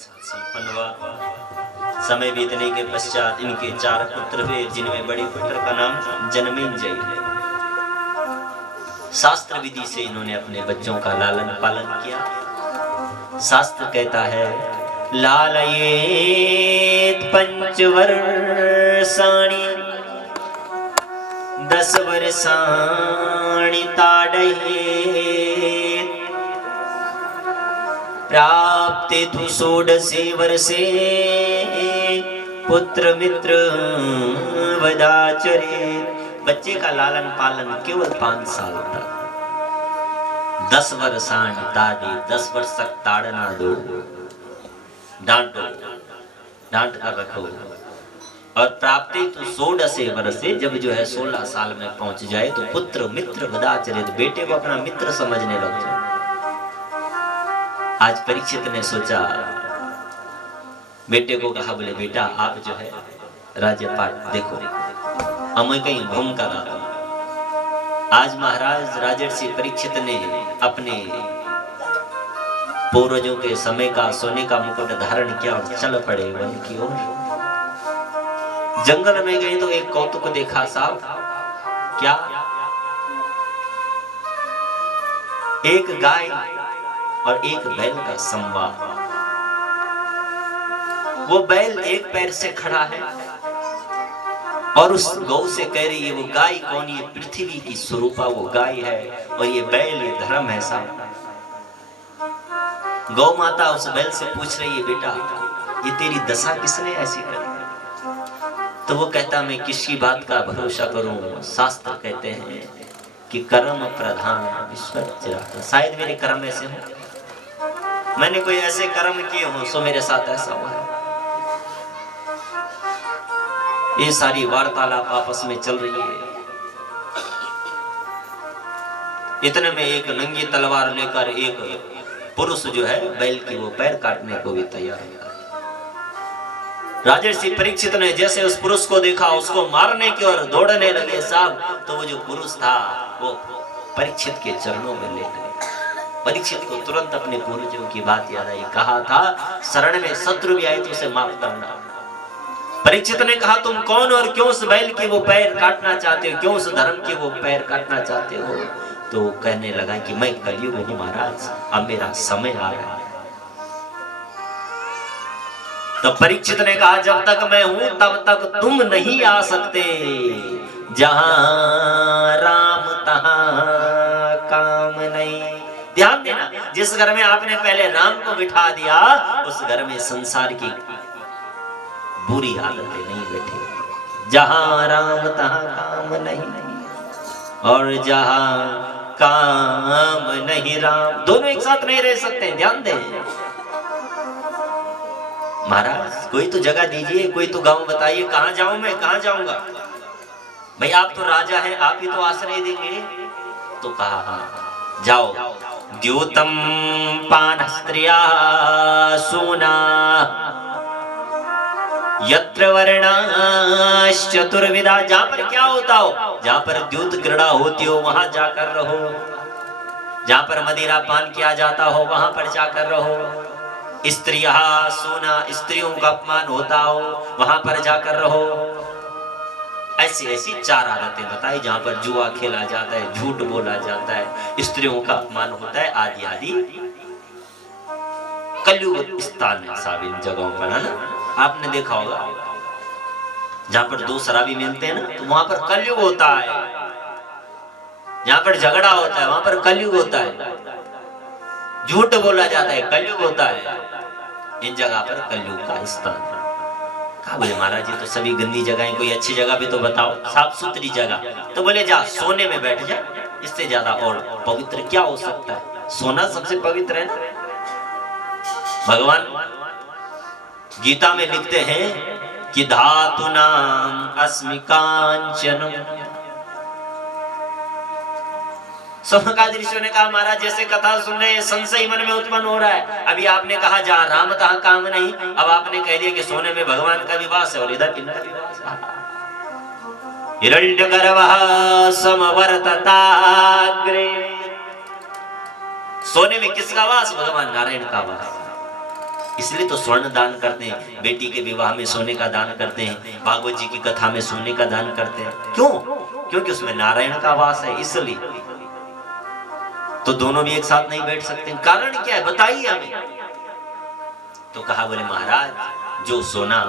साथ संपन्न हुआ। समय बीतने के पश्चात इनके 4 पुत्र हुए, जिनमें बड़े पुत्र का नाम जनमेजय है। शास्त्र विधि से इन्होंने अपने बच्चों का लालन पालन किया। शास्त्र कहता है लालयेत पंचवर्षाणि 10 वर्षाणि ताडयेत् प्राप्ते तु 16 वर्षे पुत्र मित्र वदाचरेत्। बच्चे का लालन पालन केवल 5 साल तक। 10 वर्षाणि ताड़े, 10 वर्ष तक ताड़ना दो, डांटो, डांट कर रखो। और प्राप्ति तो 16 वर्ष से, जब जो है 16 साल में पहुंच जाए तो पुत्र मित्र वदाचरित, बेटे को अपना मित्र समझने लग जाए। आज परीक्षित ने सोचा, बेटे को कहा, बोले बेटा आप जो है राज्यपाठ देखो, मैं कहीं घूम कर आता हूं। आज महाराज राजर्षि परीक्षित ने अपने पूर्वजों के समय का सोने का मुकुट धारण किया और चल पड़े वन की ओर। जंगल में गए तो एक कौतुक देखा साहब। क्या? एक गाय और एक बैल का संवाद। वो बैल एक पैर से खड़ा है और उस गौ से कह रही है, वो गाय कौन? ये पृथ्वी की स्वरूपा वो गाय है, और ये बैल ये धर्म है साहब। गौ माता उस बैल से पूछ रही है, बेटा ये तेरी दशा किसने ऐसी करी? तो वो कहता, मैं किसकी बात का भरोसा करूं? शास्त्र कहते हैं कि कर्म प्रधान विश्वचराचर। शायद मेरे कर्म ऐसे हों, मैंने कोई ऐसे कर्म किए हों सो मेरे साथ ऐसा हुआ है। ये सारी वार्तालाप आपस में चल रही है। इतने में एक नंगी तलवार लेकर एक पुरुष जो है बैल की वो पैर काटने को भी तैयार है। राजर्षि परीक्षित ने जैसे उस पुरुष को देखा, उसको मारने की ओर दौड़ने लगे साहब, तो वो जो पुरुष था वो परीक्षित के चरणों में लेट गया। परीक्षित को तुरंत अपने पूर्वजों की बात याद आई। कहा था शरण में शत्रु भी आए तो उसे माफ करना। परीक्षित ने कहा, तुम कौन और क्यों उस बैल की वो पैर काटना चाहते हो? क्यों उस धर्म के वो पैर काटना चाहते हो? तो कहने लगा कि मैं कलयुग हूं महाराज, अब मेरा समय आ रहा है। तो परीक्षित ने कहा, जब तक मैं हूं तब तक तुम नहीं आ सकते। जहां राम तहां काम नहीं। ध्यान देना, जिस घर में आपने पहले राम को बिठा दिया, उस घर में संसार की बुरी आदतें नहीं बैठी। जहां राम तहां काम नहीं, और जहां काम नहीं राम, दोनों एक साथ नहीं रह सकते। ध्यान दें महाराज, कोई तो जगह दीजिए, कोई तो गांव बताइए, कहां जाऊं मैं, कहां जाऊंगा? भाई आप तो राजा हैं, आप ही तो आश्रय देंगे। तो कहा जाओ, द्यूतम पान स्त्रिया सोना यत्र वर्णाश्चतुर्विधा। जहां पर क्या होता हो, जहां पर द्यूत क्रीड़ा होती हो वहां जाकर रहो। जहां पर मदिरा पान किया जाता हो वहां पर जाकर रहो। स्त्रिया सोना, स्त्रियों का अपमान होता हो वहां पर जाकर रहो। ऐसी ऐसी 4 आदतें बताई, जहां पर जुआ खेला जाता है, झूठ बोला जाता है, स्त्रियों का अपमान होता है, आदि आदि। कलयुग स्थान है साहब इन जगहों पर, है ना? आपने देखा होगा जहां पर 2 शराबी मिलते हैं ना, तो वहां पर कलयुग होता है। जहां पर झगड़ा होता है वहां पर कलयुग होता है। झूठ बोला जाता है, कलयुग होता है। इन जगह पर कलयुग का स्थान। कहा, बोले महाराज जी तो सभी गंदी जगह, कोई अच्छी जगह भी तो बताओ, साफ सुथरी जगह। तो बोले जा सोने में बैठ जा, इससे ज्यादा और पवित्र क्या हो सकता है? सोना सबसे पवित्र है ना। भगवान गीता में लिखते हैं कि धातु नाम अस्मि कांचनम। सोमकादि ऋषियों ने कहा, महाराज जैसे कथा सुन रहे हैं संशय मन में उत्पन्न हो रहा है। अभी आपने कहा जहां राम तहां काम नहीं, अब आपने कह दिया कि सोने में भगवान का विवास है और इधर इनका विवास है। हिरण्यगर्भः समवर्तताग्रे। सोने में किसका वास? भगवान नारायण का वास। इसलिए तो स्वर्ण दान करते हैं, बेटी के विवाह में सोने का दान करते हैं, भागवत जी की कथा में सोने का दान करते हैं। क्यों? क्योंकि उसमें नारायण का वास है, इसलिए। तो दोनों भी एक साथ नहीं बैठ सकते, कारण क्या है बताइए हमें। तो कहा, बोले महाराज जो सोना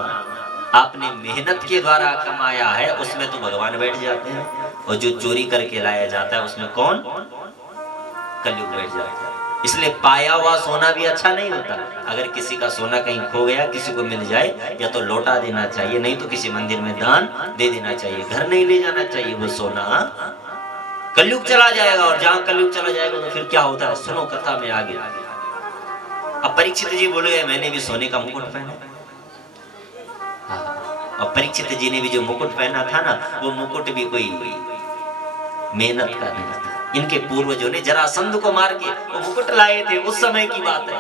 आपने मेहनत के द्वारा कमाया है उसमें तो भगवान बैठ जाते हैं, और जो चोरी करके लाया जाता है उसमें कौन? कलयुग बैठ जाता है। इसलिए पाया हुआ सोना भी अच्छा नहीं होता। अगर किसी का सोना कहीं खो गया, किसी को मिल जाए, या तो लौटा देना चाहिए, नहीं तो किसी मंदिर में दान दे देना चाहिए, घर नहीं ले जाना चाहिए वो सोना। कलयुग चला जाएगा, और जहां कलयुग चला जाएगा तो फिर क्या होता है, सुनो कथा में आगे। अब परीक्षित जी बोले, मैंने भी सोने का मुकुट पहना। और परीक्षित जी ने भी जो मुकुट पहना था ना, वो मुकुट भी कोई मेहनत का नहीं था। इनके पूर्वजों ने जरासंध को मार के वो मुकुट लाए थे, उस समय की बात है।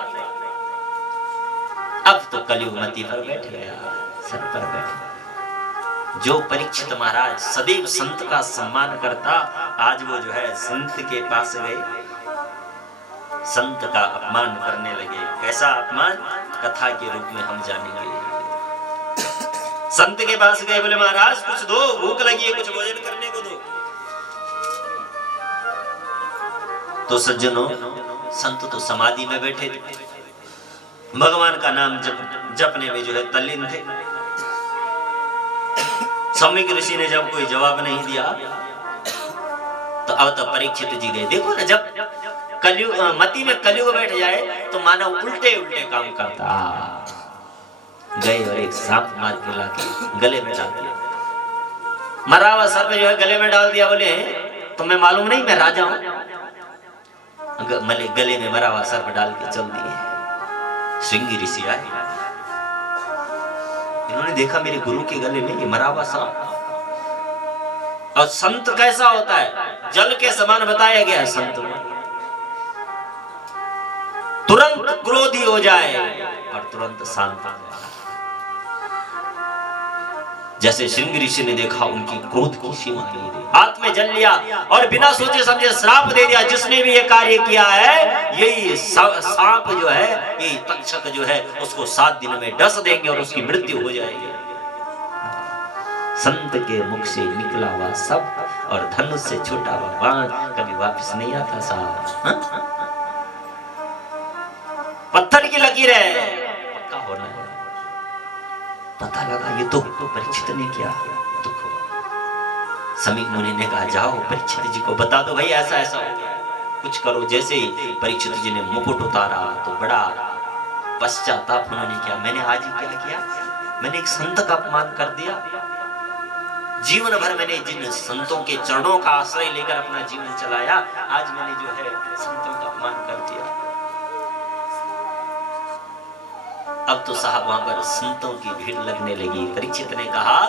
अब तो कलयुग मती पर बैठ गया, सर पर बैठ। जो परीक्षित महाराज सदैव संत का सम्मान करता, आज वो जो है संत के पास गए, संत का अपमान करने लगे। कैसा अपमान? कथा के रूप में हम जानेंगे। संत के पास गए, बोले महाराज कुछ दो, भूख लगी है, कुछ भोजन करने को दो। तो सज्जनों, संत तो समाधि में बैठे थे, भगवान का नाम जपने में जो है तल्लीन थे। सम्यक ऋषि ने जब कोई जवाब नहीं दिया, तो अब तो परीक्षित जी गए। देखो ना, जब कलयुग मति में कलयुग बैठ जाए तो मानव उल्टे उल्टे काम करता। गए और एक सांप मार के लाके गले में डाल दिया। मरा हुआ सर्प जो है गले में डाल दिया। बोले तुम्हें मालूम नहीं मैं राजा हूं? गले में मरा हुआ सर्प डाल के चल दिए। श्रृंगी ऋषि आए, इन्होंने देखा मेरे गुरु के गले में ये मरा हुआ सांप। और संत कैसा होता है? जल के समान बताया गया है संत में। तुरंत क्रोधी हो जाए और तुरंत शांत हो जाए। जैसे श्रृंगी ऋषि ने देखा, उनकी क्रोध की सीमा नहीं रही, हाथ में जल लिया और बिना सोचे समझे श्राप दे दिया। जिसने भी ये कार्य किया है, यही सांप जो है, ये तक्षक जो है, उसको 7 दिन में डस देंगे और उसकी मृत्यु हो जाएगी। संत के मुख से निकला हुआ शब्द और धनुष से छूटा हुआ बाण कभी वापस नहीं आता साहब। पत्थर की लकीर है, पक्का होना है। पता लगा ये तो परीक्षित ने किया, दुख हुआ। समीक मुनि ने कहा, जाओ परीक्षित जी को बता दो, भाई ऐसा ऐसा हो गया, कुछ करो। जैसे ही परीक्षित जी ने मुकुट उतारा तो बड़ा पश्चाताप उन्होंने किया। मैंने आज ही क्या किया? मैंने एक संत का अपमान कर दिया। जीवन भर मैंने जिन संतों के चरणों का आश्रय लेकर अपना जीवन चलाया, आज मैंने जो है संतों का अपमान कर दिया। अब तो साहब वहां पर संतों की भीड़ लगने लगी। परीक्षित ने कहा,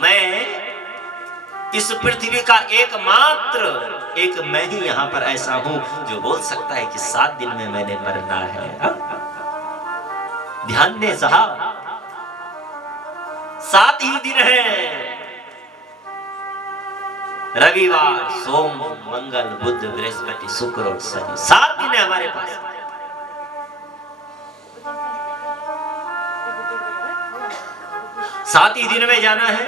मैं इस पृथ्वी का एकमात्र एक मैं ही यहाँ पर ऐसा हूं जो बोल सकता है कि 7 दिन में मैंने मरना है। ध्यान दें साहब, 7 ही दिन है, रविवार, सोम, मंगल, बुध, बृहस्पति, शुक्र और शनि, 7 दिन है हमारे पास। सात ही दिन में जाना है।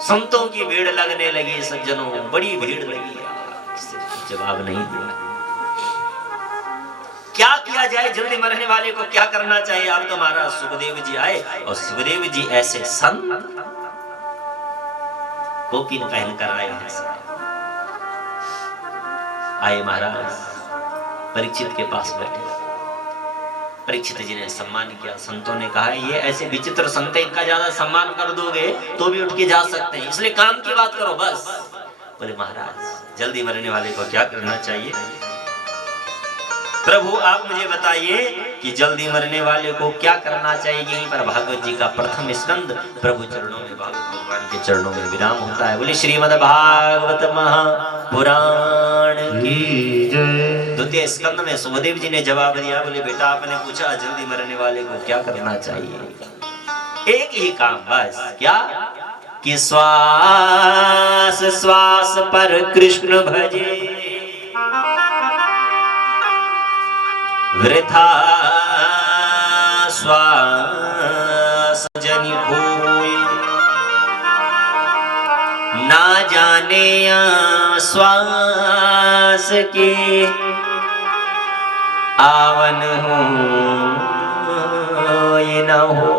संतों की भीड़ लगने लगी। सज्जनों, बड़ी भीड़ लगी, जवाब नहीं दिया। क्या किया जाए? जल्दी मरने वाले को क्या करना चाहिए? अब तो महाराज सुखदेव जी आए, और सुखदेव जी ऐसे संत कोपीन पहनकर आए हैं। आए महाराज परीक्षित के पास बैठे। परीक्षित जी ने सम्मान किया। संतों ने कहा, ये ऐसे विचित्र संत, इनका ज्यादा सम्मान कर दोगे तो भी उठ के जा सकते हैं, इसलिए काम की बात करो बस। बोले महाराज जल्दी मरने वाले को क्या करना चाहिए? प्रभु आप मुझे बताइए कि जल्दी मरने वाले को क्या करना चाहिए। यहीं पर भागवत जी का प्रथम स्कंद प्रभु चरणों में, भागवत भगवान के चरणों में विराम होता है। बोले श्रीमद् भागवत महापुराण की जय। द्वितीय स्कंद में सुखदेव जी ने जवाब दिया। बोले बेटा, आपने पूछा जल्दी मरने वाले को क्या करना चाहिए, एक ही काम बस। क्या? कि श्वास श्वास पर कृष्ण भजे, वृथा श्वास जनि खोई, ना जाने श्वास के आवन हो ये न हो।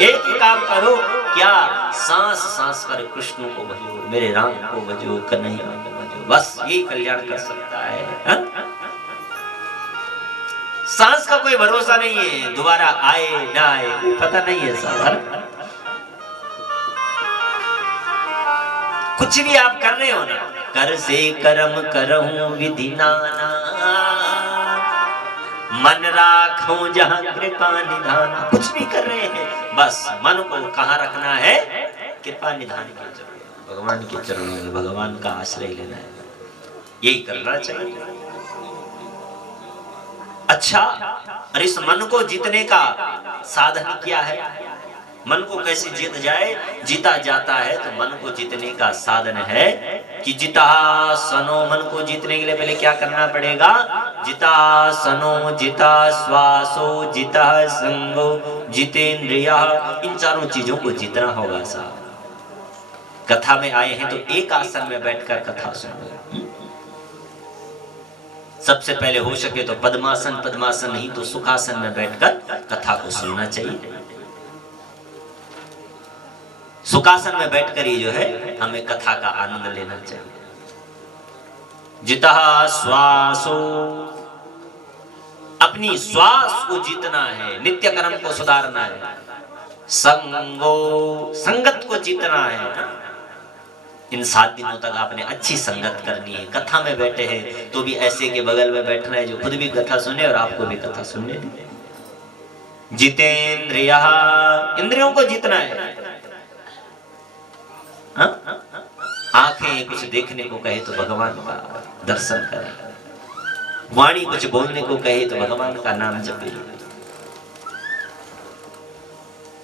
एक ही काम करो, क्या? सांस सांस पर कृष्ण को भजो, मेरे राम को भजो, कन्हैया को भजो, बस यही कल्याण कर सकता है। हा? सांस का कोई भरोसा नहीं है, दोबारा आए ना आए पता नहीं है साहब। कुछ भी आप कर रहे हो ना, कर से कर्म करहूं विधि नाना, मन राखूं जहां कृपा निधान। कुछ भी कर रहे हैं, बस मन को कहाँ रखना है? कृपा निधान के चरणों, भगवान के चरणों में, भगवान का आश्रय लेना है, यही करना चाहिए। अच्छा, और इस मन को जीतने का साधन क्या है? मन को कैसे जीत जाए? जीता जाता है तो मन को जीतने का साधन है कि जिता सनो, मन को जीतने के लिए पहले क्या करना पड़ेगा? जिता सनो, जिता श्वासो, जिता संगो, जितेंद्रिया, इन चारों चीजों को जीतना होगा साहब। कथा में आए हैं तो एक आसन में बैठकर कथा सुनो। सबसे पहले हो सके तो पद्मासन, पद्मासन नहीं तो सुखासन में बैठकर कथा को सुनना चाहिए। सुखासन में बैठकर ही जो है हमें कथा का आनंद लेना चाहिए। जिता श्वासो, अपनी श्वास को जीतना है, नित्य कर्म को सुधारना है। संगो, संगत को जीतना है। इन 7 दिनों तक आपने अच्छी संगत करनी है। कथा में बैठे हैं तो भी ऐसे के बगल में बैठना है जो खुद भी कथा सुने और आपको भी कथा सुनने दे। जितेंद्रिया, इंद्रियों को जीतना है। आंखें कुछ देखने को कहे तो भगवान का दर्शन करें, वाणी कुछ बोलने को कहे तो भगवान का नाम जपे।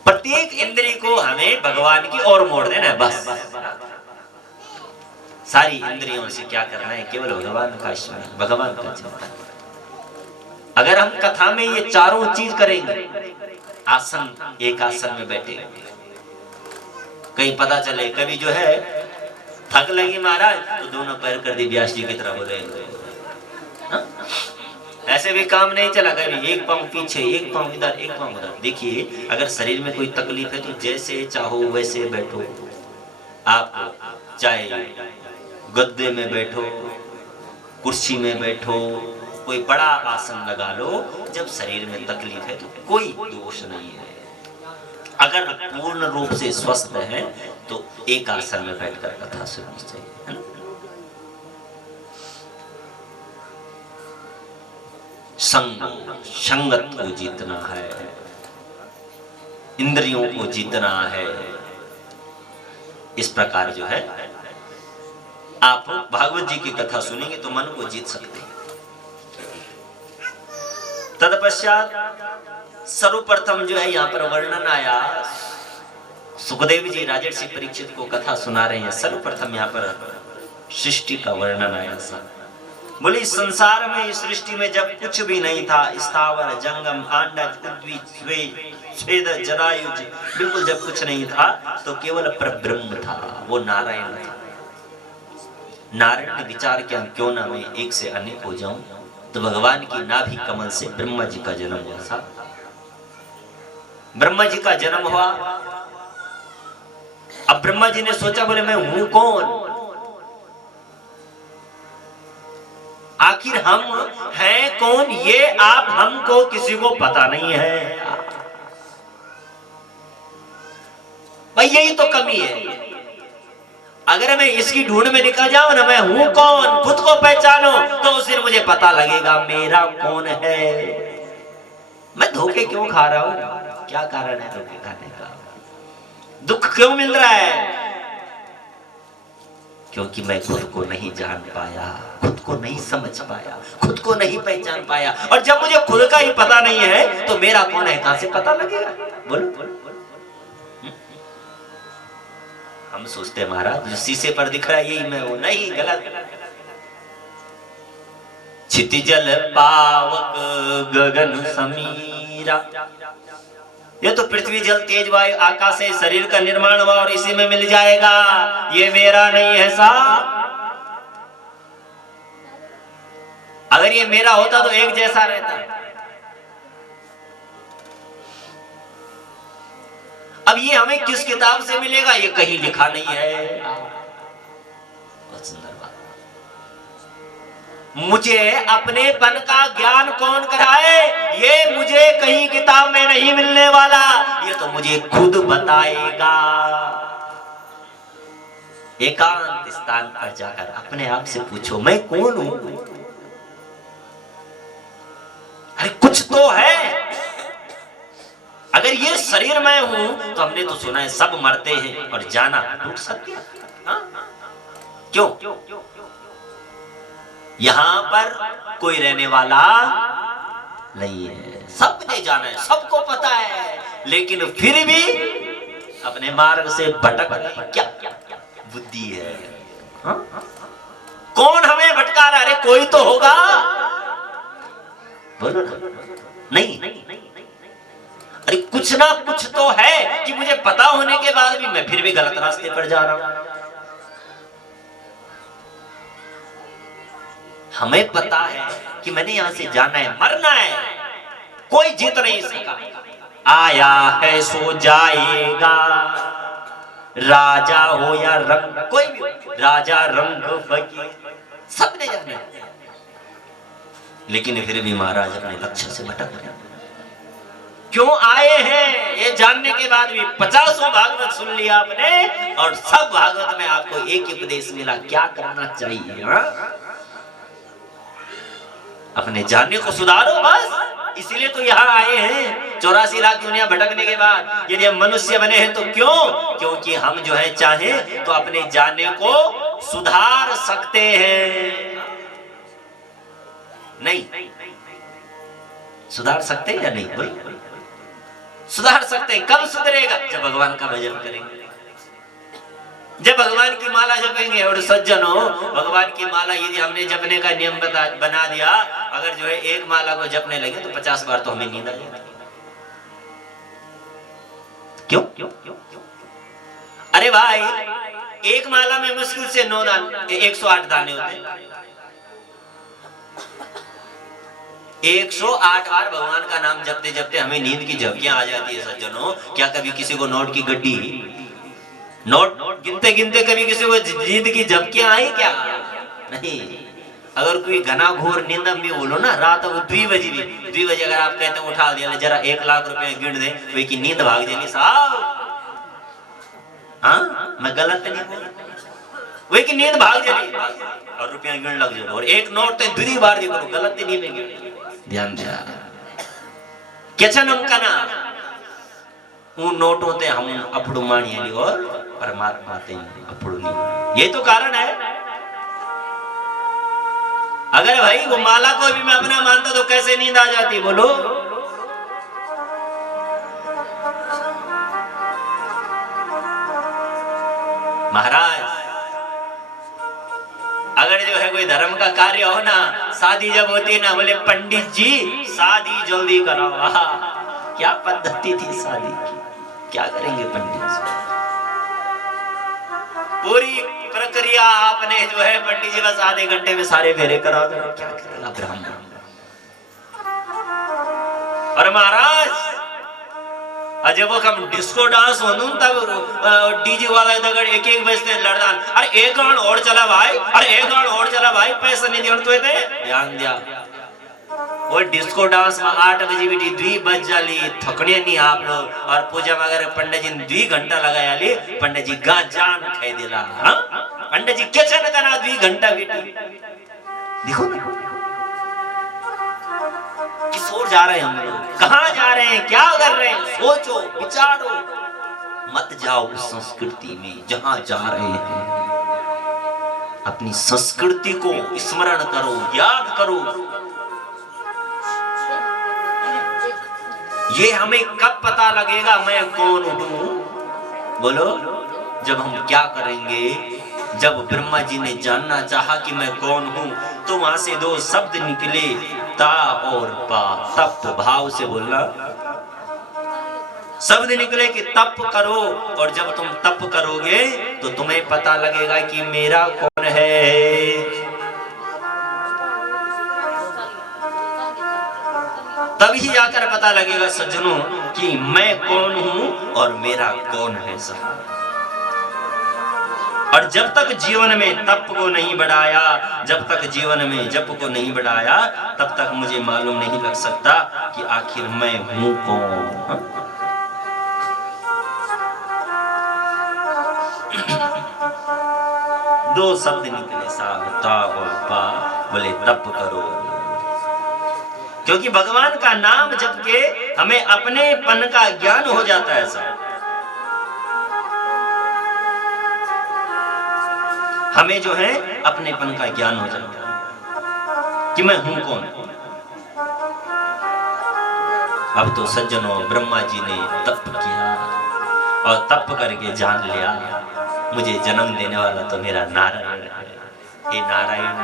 प्रत्येक इंद्रिय को हमें भगवान की ओर मोड़ देना है, बस। सारी इंद्रियों से क्या करना है? केवल भगवान का स्मरण, भगवान का चिंतन। अगर हम कथा में ये चारों चीज करेंगे, आसन, एक आसन में बैठे, कहीं पता चले कभी जो है थक लगी महाराज तो दोनों पैर कर दी व्यास जी की तरह बोले, ऐसे भी काम नहीं चला। कभी एक पांव पीछे, एक पांव इधर, एक पांव उधर। देखिए, अगर शरीर में कोई तकलीफ है तो जैसे चाहो वैसे बैठो। आप चाहे गद्दे में बैठो, कुर्सी में बैठो, कोई बड़ा आसन लगा लो। जब शरीर में तकलीफ है तो कोई दोष नहीं है। अगर पूर्ण रूप से स्वस्थ है तो एक आसन में बैठकर कथा सुननी चाहिए, है ना? संगत को जीतना है, इंद्रियों को जीतना है। इस प्रकार जो है आप भागवत जी की कथा सुनेंगे तो मन को जीत सकते हैं। तत्पश्चात सर्वप्रथम जो है यहाँ पर वर्णन आया, सुखदेव जी राजर्षि परीक्षित को कथा सुना रहे हैं। सर्वप्रथम यहाँ पर सृष्टि का वर्णन आया। बोले संसार में, सृष्टि में जब कुछ भी नहीं था, स्थावर जंगम आंडज उद्भिद स्वेद जरायुज, बिल्कुल जब कुछ नहीं था तो केवल परब्रह्म था, वो नारायण था। नारायण ने विचार किया क्यों ना मैं एक से अनेक हो जाऊं, तो भगवान की नाभि कमल से ब्रह्मा जी का जन्म हुआ था। ब्रह्मा जी का जन्म हुआ। अब ब्रह्मा जी ने सोचा, बोले मैं हूं कौन? आखिर हम हैं कौन? ये आप हमको किसी को पता नहीं है भाई, यही तो कमी है। अगर मैं इसकी ढूंढ में निकल जाऊं ना, मैं हूं कौन, खुद को पहचानो, तो उस दिन मुझे पता लगेगा मेरा कौन है। मैं धोखे क्यों खा रहा हूं? क्या कारण है धोखे खाने का? दुख क्यों मिल रहा है? क्योंकि मैं खुद को नहीं जान पाया, खुद को नहीं समझ पाया, खुद को नहीं पहचान पाया। और जब मुझे खुद का ही पता नहीं है तो मेरा कौन है कहां से पता लगेगा? बोलो। हम सोचते हैं महाराज जो शीशे पर दिख रहा है यही मैं हूं। नहीं, गलत। क्षितिजल पावक गगन समीरा। ये तो पृथ्वी जल तेज वायु आकाश से शरीर का निर्माण हुआ और इसी में मिल जाएगा, ये मेरा नहीं है साहब। अगर ये मेरा होता तो एक जैसा रहता। अब ये हमें किस किताब से मिलेगा, ये कहीं लिखा नहीं है। बहुत सुंदर बात। मुझे अपने पन का ज्ञान कौन कराए, ये मुझे कहीं किताब में नहीं मिलने वाला, ये तो मुझे खुद बताएगा। एकांत स्थान पर जाकर अपने आप से पूछो, मैं कौन हूं? अरे कुछ तो है। अगर ये शरीर मैं हूं तो हमने तो सुना है सब मरते हैं और जाना टूट सकती है। क्यों? यहां पर कोई रहने वाला नहीं है, सबने जाना है, सबको पता है, लेकिन फिर भी अपने मार्ग से भटक रहे। क्या बुद्धि है? कौन हमें भटका रहा है? अरे कोई तो होगा, बोलो ना। नहीं, अरे कुछ ना कुछ तो है कि मुझे पता होने के बाद भी मैं फिर भी गलत रास्ते पर जा रहा हूं। हमें पता है कि मैंने यहां से जाना है, मरना है, कोई जीत नहीं सका। आया है सो जाएगा, राजा हो या रंग, कोई भी, राजा रंग फकीर, सबने जाना है। लेकिन फिर भी महाराज अपने लक्ष्य से भटक गए। क्यों आए हैं ये जानने के बाद भी 50 भागवत सुन लिया आपने और सब भागवत में आपको एक ही उपदेश मिला, क्या करना चाहिए। अपने जानने को सुधारो बस, इसीलिए तो यहाँ आए हैं। 84 लाख दुनिया भटकने के बाद यदि हम मनुष्य बने हैं तो क्यों? क्योंकि हम जो है चाहे तो अपने जानने को सुधार सकते हैं। नहीं सुधार सकते हैं या नहीं? बोल, सुधार सकते हैं। कब सुधरेगा? जब भगवान का भजन करेंगे, जब भगवान की माला जपेंगे। और सज्जनों, भगवान की माला यदि हमने जपने का नियम बना दिया, अगर जो है एक माला को जपने लगे तो 50 बार तो हमें नींद आ जाएगी। क्यों? अरे भाई, एक माला में मुश्किल से 108 दाने होते हैं। 108 बार भगवान का नाम जपते जपते हमें नींद की झपकियां आ जाती है। सज्जनों, क्या कभी किसी को नोट की गड्डी, नोट गिनते गिनते कभी किसी को नींद की झपकियां आई क्या? नहीं। अगर कोई घना घोर नींद में बोलो ना, रात को 2 बजे भी 2 बजे अगर आप कहते हैं उठा दिया जरा 1 लाख रुपए गिन दे, वे की नींद भाग जाएगी साहब। हाँ, मैं गलत नहीं बोल, वे की नींद भाग जाएगी और रुपया गिन लग जाए। और एक नोट तो 2 बार देखो, गलत नहीं में ध्यान दिया। क्या नाम का ना उन नोटों ते हम अपड़ू मानिए और परमात्मा ते अपड़ू नहीं। ये तो कारण है। अगर भाई वो माला को भी मैं अपना मानता तो कैसे नींद आ जाती, बोलो। महाराज, अगर जो है कोई धर्म का कार्य हो ना, शादी जब होती है ना, बोले पंडित जी शादी जल्दी कराओ। क्या पद्धति थी शादी की, क्या करेंगे पंडित जी? पूरी प्रक्रिया आपने जो है पंडित जी बस आधे घंटे में सारे फेरे करा दो। क्या करेगा ब्राह्मण? और महाराज अजय वो कम डिस्को डांस हो तब डीजे वाला दगड़ एक एक बजते लड़दान। अरे एक गान और चला भाई, अरे एक गान और चला भाई, पैसा नहीं दिया तो ध्यान दिया। वो डिस्को डांस में 8 बजे बेटी 2 बज जाली, थकड़े नहीं आप लोग। और पूजा में अगर पंडित जी 2 घंटा लगाया ली, पंडित जी गा जान खाई दिला। पंडित जी क्या चल करना 2 घंटा बेटी? देखो किस ओर जा रहे हैं हम लोग, कहां जा रहे हैं, क्या कर रहे हैं? सोचो, विचारो, मत जाओ उस संस्कृति में जहां जा रहे हैं। अपनी संस्कृति को स्मरण करो, याद करो। ये हमें कब पता लगेगा मैं कौन हूं? बोलो, जब हम क्या करेंगे? जब ब्रह्मा जी ने जानना चाहा कि मैं कौन हूं, तो वहां से दो शब्द निकले, ता और पा। तप भाव से बोलना, शब्द निकले कि तप करो, और जब तुम तप करोगे तो तुम्हें पता लगेगा कि मेरा कौन है। तभी जाकर पता लगेगा सज्जनों कि मैं कौन हूं और मेरा कौन है साहब। और जब तक जीवन में तप को नहीं बढ़ाया, जब तक जीवन में जप को नहीं बढ़ाया, तब तक मुझे मालूम नहीं लग सकता कि आखिर मैं हूं कौन। दो शब्द निकले साहब, ता और पा, बोले तप करो। क्योंकि भगवान का नाम जप के हमें अपनेपन का ज्ञान हो जाता है साहब। हमें जो है अपनेपन का ज्ञान हो जाता है कि मैं हूं कौन। अब तो सज्जनों ब्रह्मा जी ने तप किया और तप करके जान लिया मुझे जन्म देने वाला तो मेरा नारायण है। हे नारायण,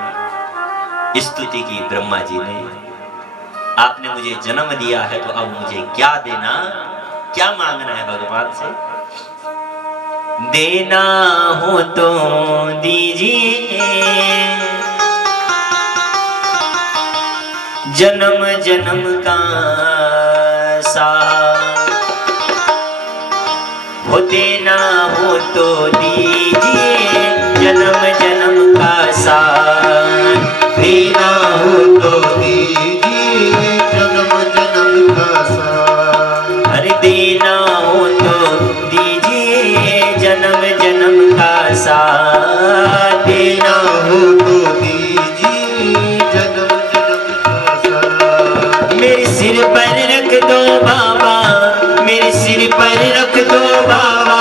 स्तुति की ब्रह्मा जी ने, आपने मुझे जन्म दिया है तो अब मुझे क्या देना, क्या मांगना है भगवान से। देना हो तो दीजिए, जन्म जन्म का साथ हो। देना हो तो दीजिए, जन्म जन्म का साथ। देना हो तो दीजिए, जन्म जन्म का साथ। अरे देना हो तो दीजिए, जन्म जन्म का साथ। देना हो तो दीजिए, जन्म जन्म का साथ। मेरे सिर पर रख दो बाबा, मेरे सिर पर रख दो बाबा,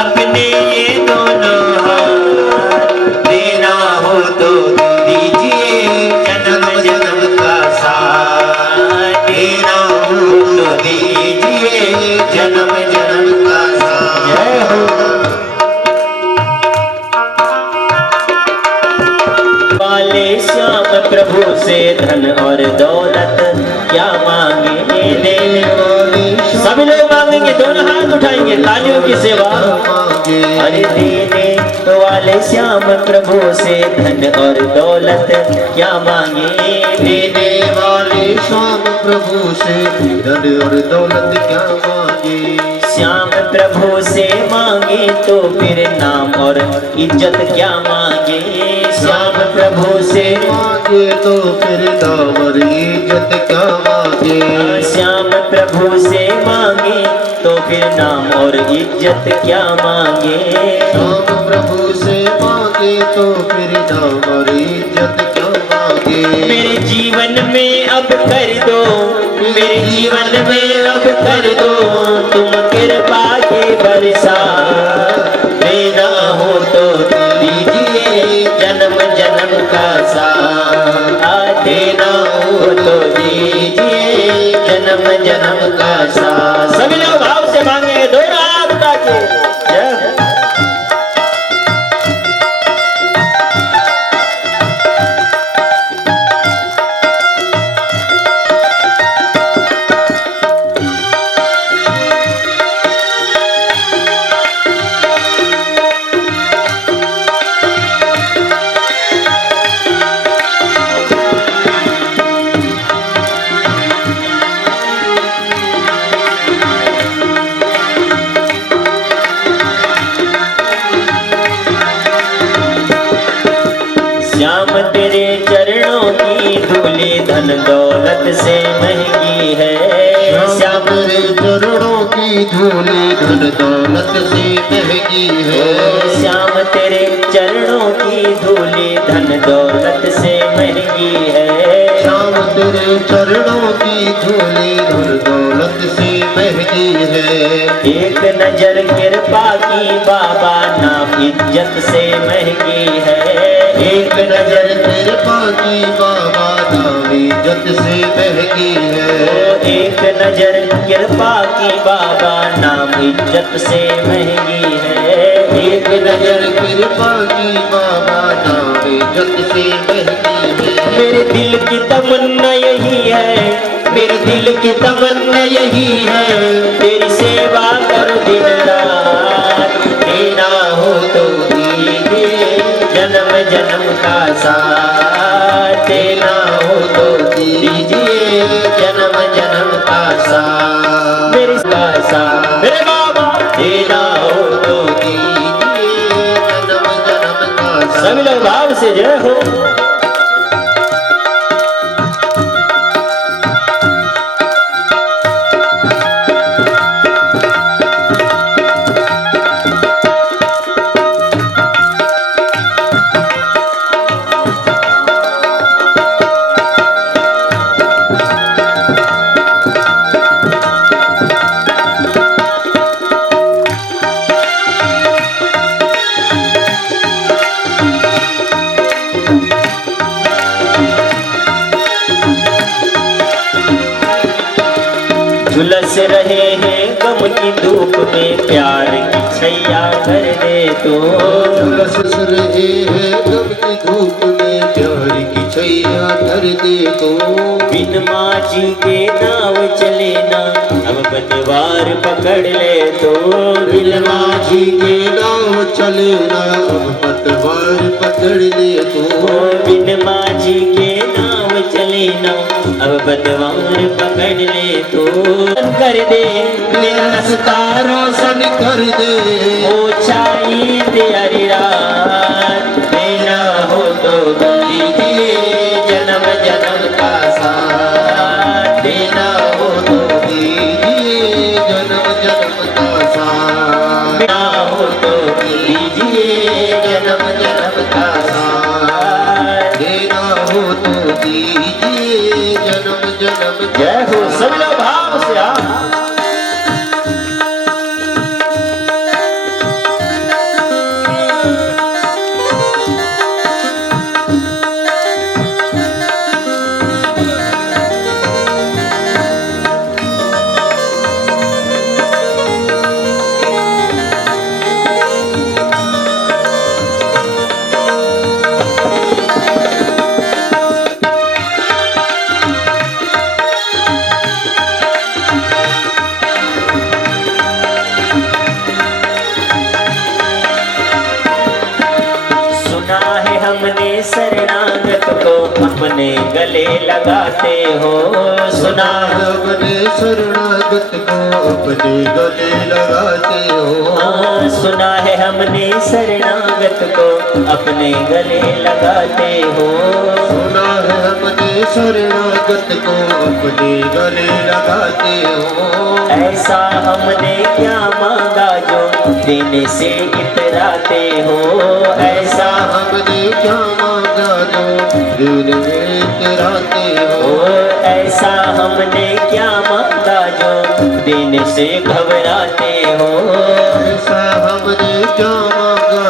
अपने ये दोनों हाथ। देना हो तो दीजिए, जन्म जन्म का साथ। देना हो तो दीजिए, जन्म जन्म का साथ। जय हो। वाले श्याम प्रभु से धन और दौलत क्या मांगे देने वाले। सभी लोग मांगेंगे, दोनों हाथ उठाएंगे, तालियों की सेवा। अरे देने वाले श्याम प्रभु से धन और दौलत क्या मांगे। देने वाले श्याम प्रभु से धन और दौलत क्या मांगे। श्याम प्रभु से मांगे तो फिर नाम और इज्जत क्या मांगे। श्याम प्रभु से मांगे तो फिर नाम और इज्जत क्या मांगे। श्याम प्रभु से मांगे तो फिर नाम और इज्जत क्या मांगे। श्याम प्रभु से मांगे तो फिर नाम और इज्जत क्या मांगे। मेरे जीवन में अब कर दो, मेरे जीवन में अब कर दो तुम कृपा के बरसा। देना हो तो दीजिए, जन्म जन्म का साथ। देना हो तो दीजिए, जन्म जन्म का साथ। सभी लोग भाव से मांगे, दोनों हाथ उठा के। श्याम तेरे चरणों की धूली धन दौलत से महंगी है। श्याम तेरे चरणों की धूली धन दौलत से महंगी है। श्याम तेरे चरणों की धूली धन दौलत से महंगी है। श्याम तेरे चरणों की धूली धन दौलत से महंगी है। एक नजर कृपा की बाबा नाम इज्जत से महंगी है। एक नजर कृपा की बाबा नाम इज्जत से महंगी है। एक नजर कृपा की बाबा नाम इज्जत से महंगी है। एक नजर कृपा की बाबा नावे जग से बहकी है। मेरे दिल की तमन्ना यही है, मेरे दिल की तमन्ना यही है, तेरी सेवा कर दिन रात। देना हो तो दीजिए जन्म जन्म का साथ, देना हो तो दीजिए जन्म जन्म का साथ, मेरे का साथ मेरे बाबा। देना हो तो दीजिए जन्म जन्म का साथ। सभी लोग भाव से जय हो। झुलस रहे हैं गम की धूप में, प्यार की छैया कर दे तो। झुलस रहे हैं गम की धूप में, प्यार की छैया कर दे तो। बिन माझी के नाव चले ना, अब पतवार पकड़ ले तो। बिन माझी के नाव चले ना, अब पतवार पकड़ ले तो। बिन माझी के नाव चले ना, अब पतवार पकड़ ले तो। कर दे रास्ता रोशन कर दे, ऊंचाई तेरी रात। देना हो तो दीजिए जन्म जन्म का साथ, देना हो तो दीजिए जन्म जन्म का साथ। देना हो तो दीजिए जन्म जन्म का साथ। देना हो तो दीजिए जन्म जन्म का जय हो सब लोग भाव से आ। सुना है हमने शरणागत को अपने गले लगाते हो। सुना अपने शरणागत को अपने गले लगाते हो। हाँ, सुना है हमने शरणागत को अपने गले लगाते हो। सुना है हमने शरणागत को अपने गले लगाते हो। ऐसा हमने क्या मांगा जो देने से इतराते हो। ऐसा हमने क्या मांगा जो दिल में इतराते हो। ऐसा हमने क्या मांगा जो देने से घबराते हो। ऐसा हमने क्या मांगा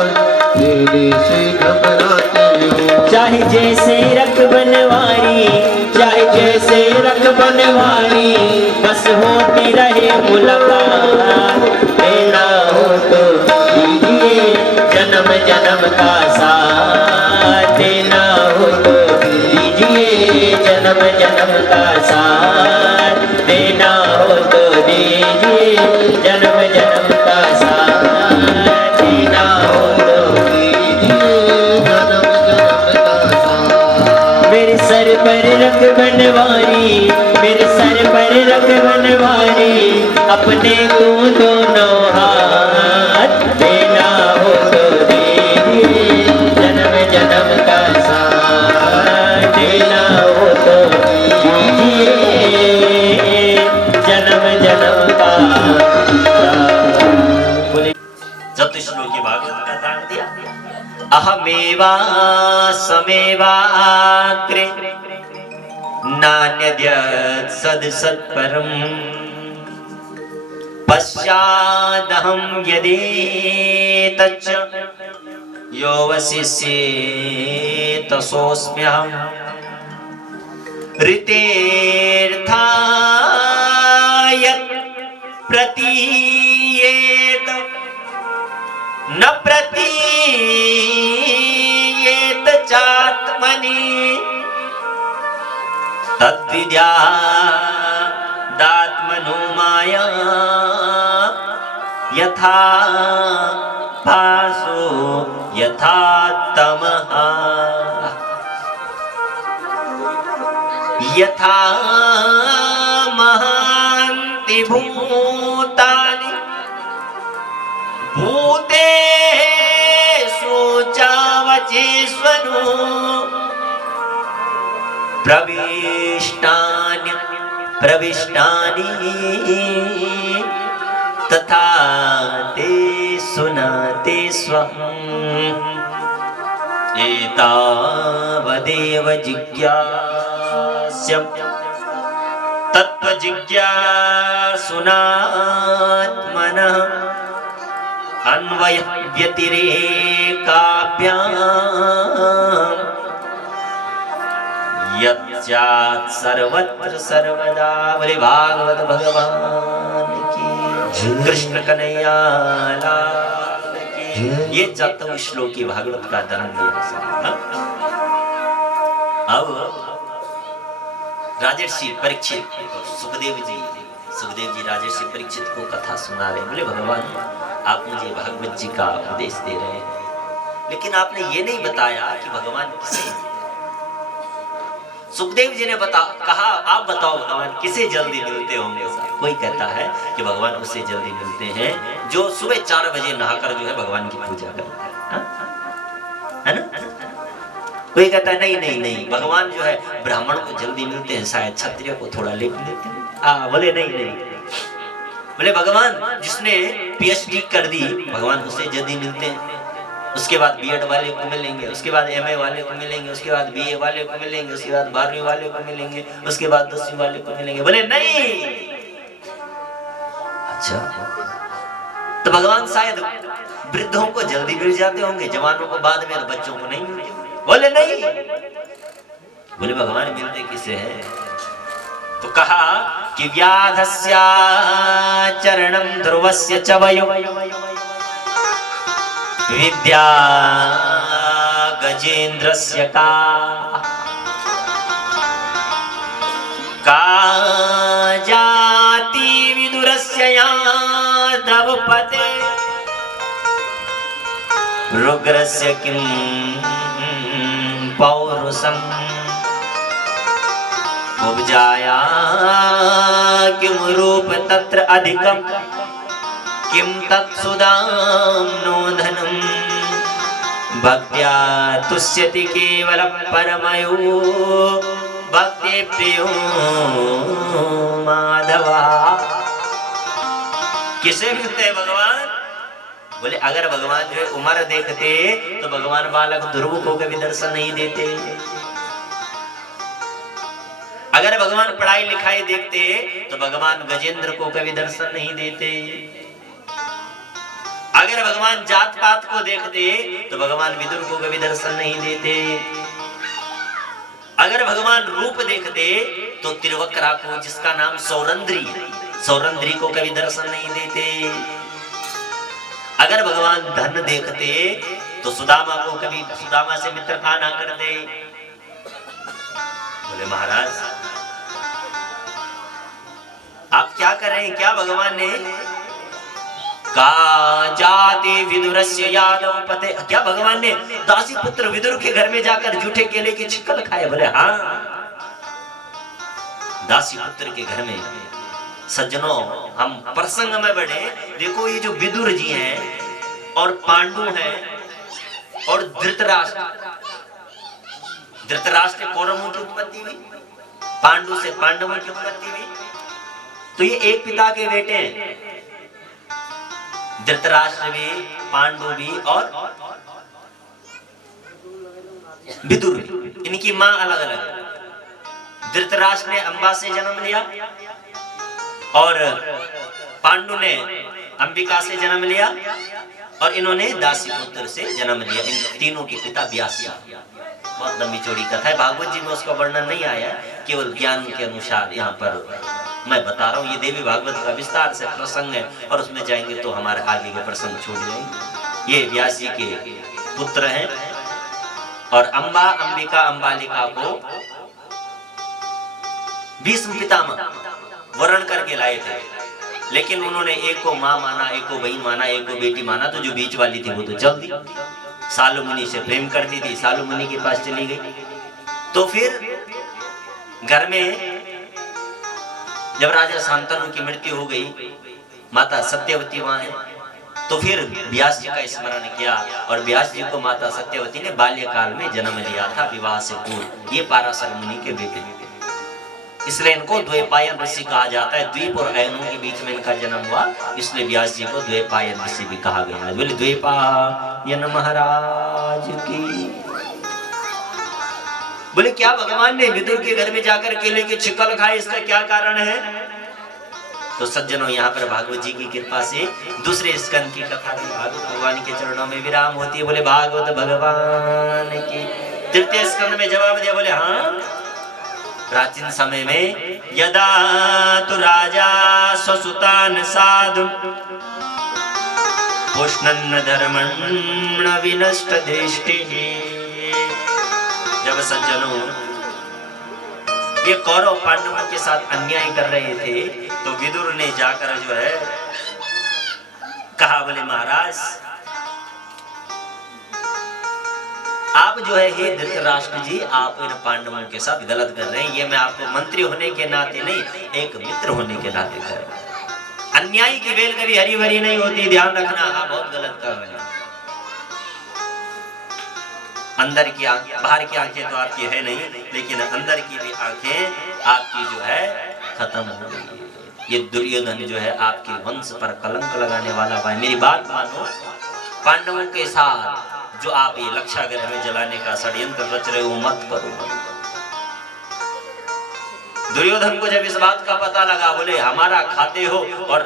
देने से घबराते हो। चाहे जैसे रख बनवारी, चाहे जैसे रख बनवारी, बस होती रहे मुलाकात। देना हो तो दीजिए जन्म जन्म का साथ। देना हो तो दीजिए जन्म जन्म का साथ। देना हो तो दीजिए जन्म जन्म का साथ। देना हो तो दीजिए जन्म जन्म का साथ। मेरे सर पर रख बनवारी, मेरे सर पर रख बनवारी, अपने तू दोनों हाथ। देना हो तो दीजिए जन्म जन्म का साथ। देना हो तो दीजिए जन्म जन्म का साथ। बोले जब तो श्लोकी भागवत का दान दिया, अहमेवा समेवाग्रे नान्यद्यत् सदसत्परम् पश्चादहं यदेतच्च यो वसिष्येत सोऽस्म्यहम् ऋतेर्थाय प्रतीयेत न तद्विद्या दात्मनो माया यथा भासो यथा तमः यथा महान्ति भूतानि भूतेषु चावचेष्वनु प्रविष्टानि तथा ते सुनाते स्वम् एतावदेव जिज्ञास्यम् तत्त्वजिज्ञासुनात्मनः अन्वय व्यतिरेकाभ्याम् यत् सर्वत्र सर्वदा। बोले भागवत भगवान की कृष्ण कन्हैया लाल की। ये 14 श्लोकी भागवत का दर्शन दिया। अब राजर्षि परीक्षित सुखदेव जी राजर्षि परीक्षित को कथा सुना रहे। बोले भगवान आप मुझे भागवत जी का उपदेश दे रहे हैं, लेकिन आपने ये नहीं बताया कि भगवान किसे। सुखदेव जी ने कहा आप बताओ भगवान किसे जल्दी मिलते होंगे। कोई कहता है कि भगवान उससे जल्दी मिलते हैं जो सुबह 4 बजे नहाकर जो है भगवान की पूजा करता है ना। कोई कहता है नहीं भगवान जो है ब्राह्मण को जल्दी मिलते हैं, शायद क्षत्रिय को थोड़ा लेट मिलते हैं। बोले नहीं बोले भगवान जिसने PhD कर दी भगवान उससे जल्दी मिलते हैं। उसके बाद B.Ed वाले को मिलेंगे, उसके बाद MA वाले को मिलेंगे, उसके बाद BA वाले को मिलेंगे, उसके बाद 12वीं वाले को मिलेंगे, उसके बाद 10वीं वाले को मिलेंगे। बोले नहीं। अच्छा तो भगवान शायद वृद्धों को जल्दी मिल जाते होंगे, जवानों को बाद में, बच्चों को नहीं मिलते। बोले नहीं। बोले भगवान मिलते किसे हैं? तो कहा कि व्याधस्या चरणम ध्रुवस्य च वयो विद्या गजेन्द्रस्य का जाति विदुरस्य यादवपते रुग्रस्य किं पौरुषम् उपजाया किं रूप तत्र अधिकम् किं तत्सुदाम्नो धनम् भक्त्या तुष्यति केवल परमयो भक्ति प्रियो माधवा। किसे मिलते हैं भगवान? बोले अगर भगवान जो है उम्र देखते तो भगवान बालक ध्रुव को कभी दर्शन नहीं देते। अगर भगवान पढ़ाई लिखाई देखते तो भगवान गजेंद्र को कभी दर्शन नहीं देते। अगर भगवान जात पात को देखते तो भगवान विदुर को कभी दर्शन नहीं देते। अगर भगवान रूप देखते तो त्रिवक्रा को, जिसका नाम सौरंद्री को कभी दर्शन नहीं देते। अगर भगवान धन देखते तो सुदामा को कभी सुदामा से मित्रता ना करते। बोले महाराज आप क्या कर रहे हैं? क्या भगवान ने का जाति विदुरस्य यादव पते, क्या भगवान ने दासी पुत्र विदुर के घर में जाकर जूठे केले की छिकल खाए? बोले हाँ। दासी पुत्र के घर में सज्जनों हम प्रसंग में बढ़े। देखो ये जो विदुर जी हैं और पांडु हैं और धृतराष्ट्र कौरवों की उत्पत्ति हुई, पांडु से पांडवों की उत्पत्ति हुई। तो ये एक पिता के बेटे हैं, धृतराष्ट्र भी, पांडु भी और विदुर भी। इनकी मां अलग अलग है। धृतराष्ट्र ने अंबा से जन्म लिया और पांडु ने अंबिका से जन्म लिया और इन्होंने दासी पुत्र से जन्म लिया। इन तीनों के पिता व्यास। बहुत लंबी चौड़ी कथा है, भागवत जी में उसका वर्णन नहीं आया, केवल ज्ञान के अनुसार यहाँ पर मैं बता रहा हूँ। ये देवी भागवत का विस्तार से प्रसंग है और उसमें जाएंगे तो हमारे आगे के प्रसंग छूट जाएंगे। ये व्यास जी के पुत्र हैं और अंबिका अंबालिका को भीष्म पितामह वर्ण करके लाए थे, लेकिन उन्होंने एक को माँ माना, एक को बहन माना, एक को बेटी माना, तो जो बीच वाली थी वो तो चल दी। सालू मुनि से प्रेम करती थी, सालू मुनि के पास चली गई। तो फिर घर में जब राजा शांतनु की मृत्यु हो गई, माता सत्यवती वहां है, तो फिर व्यास जी का स्मरण किया, और व्यास जी को माता सत्यवती ने बाल्यकाल में जन्म लिया था विवाह से पूर्व। ये पाराशर मुनि के बेटे, इसलिए इनको द्वैपायन ऋषि कहा जाता है। द्वीप और अयनों के बीच में इनका जन्म हुआ, इसलिए व्यास जी को द्वैपायन ऋषि भी कहा गया है। बोले द्वैपायन महाराज की। बोले क्या भगवान ने विदुर के घर में जाकर केले के छिकल खाए, इसका क्या कारण है? तो सज्जनों, यहाँ पर भागवत जी की कृपा से दूसरे स्कंद की कथा में भागवत भगवान के चरणों में विराम होती है। बोले भागवत भगवान की। तृतीय स्कंद में जवाब दिया, बोले हाँ, प्राचीन समय में यदा तु राजा स्वसुतान साधु पुष्णन्न धर्मण्ण विनष्ट दृष्टि। जब सज्जनों ये कौरव पांडवों के साथ अन्याय कर रहे थे, तो विदुर ने जाकर जो है कहा, बोले महाराज आप जो है हे धृतराष्ट्र जी, आप इन पांडवों के साथ गलत कर रहे हैं। ये मैं आपको मंत्री होने के नाते नहीं, एक मित्र होने के नाते कर रहा हूं। अन्यायी की बेल कभी हरी भरी नहीं होती, ध्यान रखना, आप बहुत गलत कर रहे हैं। अंदर की आंखें, बाहर की आंखें तो आपकी है नहीं, लेकिन अंदर की भी आंखें आपकी जो है खत्म हो गई। ये दुर्योधन जो है आपके वंश पर कलंक लगाने वाला है। मेरी बात मानो, पांडवों के साथ जो आप ये लक्षागृह में जलाने का षड्यंत्र रच रहे हो, मत करो। दुर्योधन को जब इस बात का पता लगा, बोले हमारा खाते हो और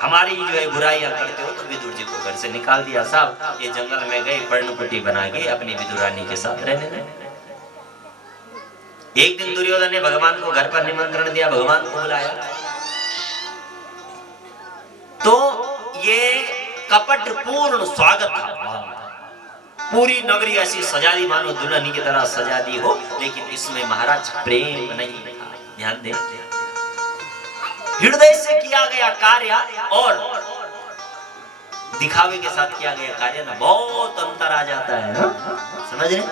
हमारी जो है बुराइयां करते हो, तो विदुर जी को घर से निकाल दिया। साहब ये जंगल में गए, पर्णकुटी बना के अपनी विदुरानी के साथ रहने लगे। एक दिन दुर्योधन ने भगवान को घर पर निमंत्रण दिया, भगवान को बुलाया, तो ये कपट पूर्ण स्वागत था। पूरी नगरी ऐसी सजा दी मानो दुल्हन की तरह सजा दी हो, लेकिन इसमें महाराज प्रेम नहीं था। ध्यान दें, हृदय से किया गया कार्य और दिखावे के साथ किया गया कार्य ना बहुत अंतर आ जाता है ना? समझ रहे?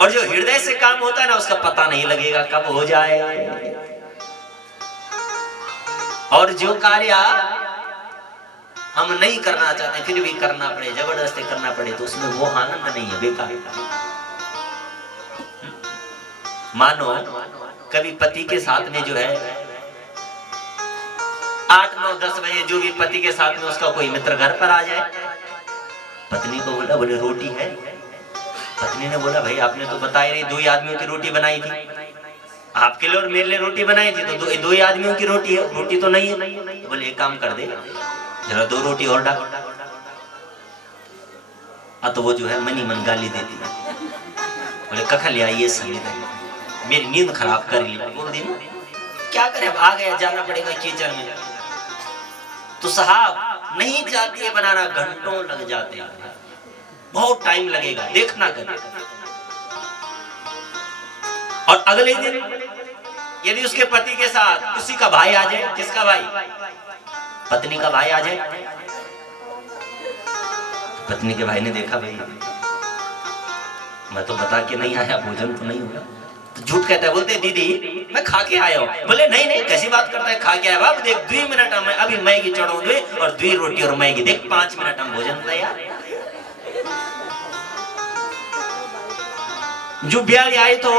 और जो हृदय से काम होता है ना, उसका पता नहीं लगेगा कब हो जाए। और जो कार्य हम नहीं करना चाहते फिर भी करना पड़े, जबरदस्ती करना पड़े, तो उसमें वो आनंद नहीं है, बेकार। मानो कभी पति के साथ में जो है 8, 9, 10 बजे जो भी पति के साथ में उसका कोई मित्र घर पर आ जाए, पत्नी को बोला, बोले रोटी है? पत्नी ने बोला, भाई आपने तो बताया नहीं, 2 ही आदमियों की रोटी बनाई थी, आपके लिए और मेरे लिए रोटी बनाई थी, तो 2 ही आदमियों की रोटी है, रोटी तो नहीं है। तो बोले एक काम कर दे, जरा 2 रोटी और डाल। तो वो जो है मनी मन गाली देती है, बोले कखा ले आइए संगीत, मेरी नींद खराब कर ली। बोल दी क्या करे, अब आ गया, जाना पड़ेगा कीचड़ में। तो साहब नहीं जाती है बनाना, घंटों लग जाते हैं, बहुत टाइम लगेगा, देखना कर। और अगले दिन यदि उसके पति के साथ किसी का भाई आ जाए, किसका भाई? पत्नी का भाई आ जाए, पत्नी के भाई ने देखा, भाई मैं तो बता के नहीं आया, भोजन तो नहीं हुआ, तो झूठ कहता है, बोलते दीदी मैं खा के आया हूं। बोले नहीं नहीं, कैसी बात करता है, खा के आया? बाप देख 2 मिनट हम अभी मैगी चढ़ाऊंगे और 2 रोटी और मैगी, देख 5 मिनट हम भोजन तैयार। जो ब्याह आए तो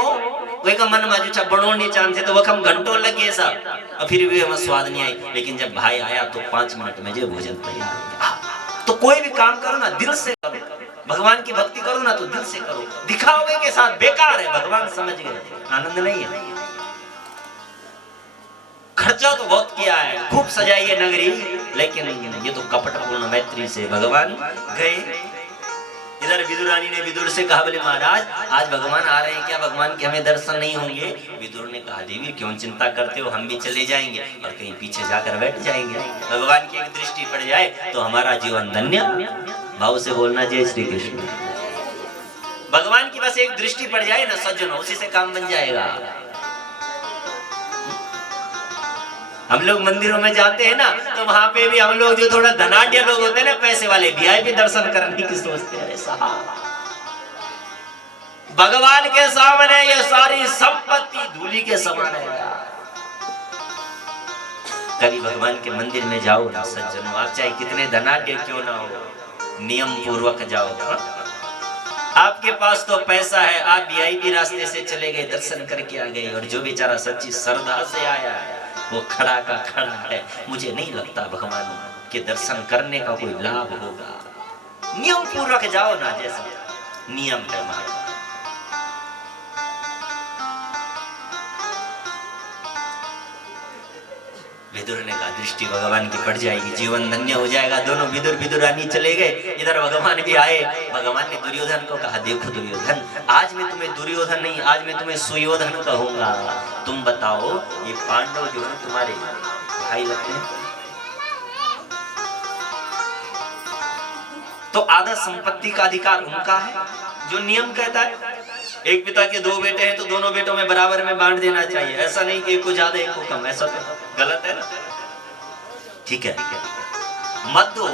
वही का मन में जो बनोनी चांद थे, तो वह हम घंटों लगे सब, और फिर भी हमें स्वाद नहीं आई। लेकिन जब भाई आया तो 5 मिनट में जो भोजन तैयार। तो कोई भी काम करो ना दिल से करो, भगवान की भक्ति करो ना तो दिल से करो, दिखावे के साथ बेकार है, भगवान समझ गए, आनंद नहीं है। खर्चा तो बहुत किया है, खूब सजाई है नगरी, लेकिन ये तो कपटपूर्ण मैत्री से भगवान गए। इधर विदुरानी ने विदुर से कहा, बोले महाराज आज भगवान आ रहे हैं, क्या भगवान के हमें दर्शन नहीं होंगे? विदुर ने कहा, देवी क्यों चिंता करते हो, हम भी चले जाएंगे और कहीं पीछे जाकर बैठ जाएंगे, भगवान की एक दृष्टि पड़ जाए तो हमारा जीवन धन्य। भाव से बोलना, जय श्री कृष्ण। भगवान की बस एक दृष्टि पड़ जाए ना सज्जनों, उसी से काम बन जाएगा। हम लोग मंदिरों में जाते हैं ना, तो वहां पे भी हम लोग जो थोड़ा धनाढ्य लोग होते हैं ना, पैसे वाले वीआईपी दर्शन करने की सोचते हैं। साहब भगवान के सामने ये सारी संपत्ति धूली के समान है यार। कभी भगवान के मंदिर में जाओ ना सज्जनों, आप चाहे कितने धनाढ्य क्यों ना हो, नियम पूर्वक जाओ। आपके पास तो पैसा है, आप वीआईपी रास्ते से चले गए, दर्शन करके आ गए, और जो बेचारा सच्ची श्रद्धा से आया है वो खड़ा का खड़ा है। मुझे नहीं लगता भगवान के दर्शन करने का कोई लाभ होगा। नियम पूर्वक जाओ ना, जैसा नियम है हमारा। विदुर ने कहा दृष्टि भगवान की पड़ जाएगी, जीवन धन्य हो जाएगा। दोनों विदुर विदुरानी चले गए, इधर भगवान भी आए। भगवान ने दुर्योधन को कहा देखो दुर्योधन, आज मैं तुम्हें दुर्योधन नहीं, आज मैं तुम्हें सुयोधन कहूंगा। तुम बताओ ये पांडव जो है तुम्हारे भाई लगते हैं, तो आधा संपत्ति का अधिकार उनका है, जो नियम कहता है। एक पिता के दो बेटे हैं तो दोनों बेटों में बराबर में बांट देना चाहिए। ऐसा नहीं कि एक को ज्यादा एक को कम, ऐसा तो गलत है ना। ठीक है मत दो,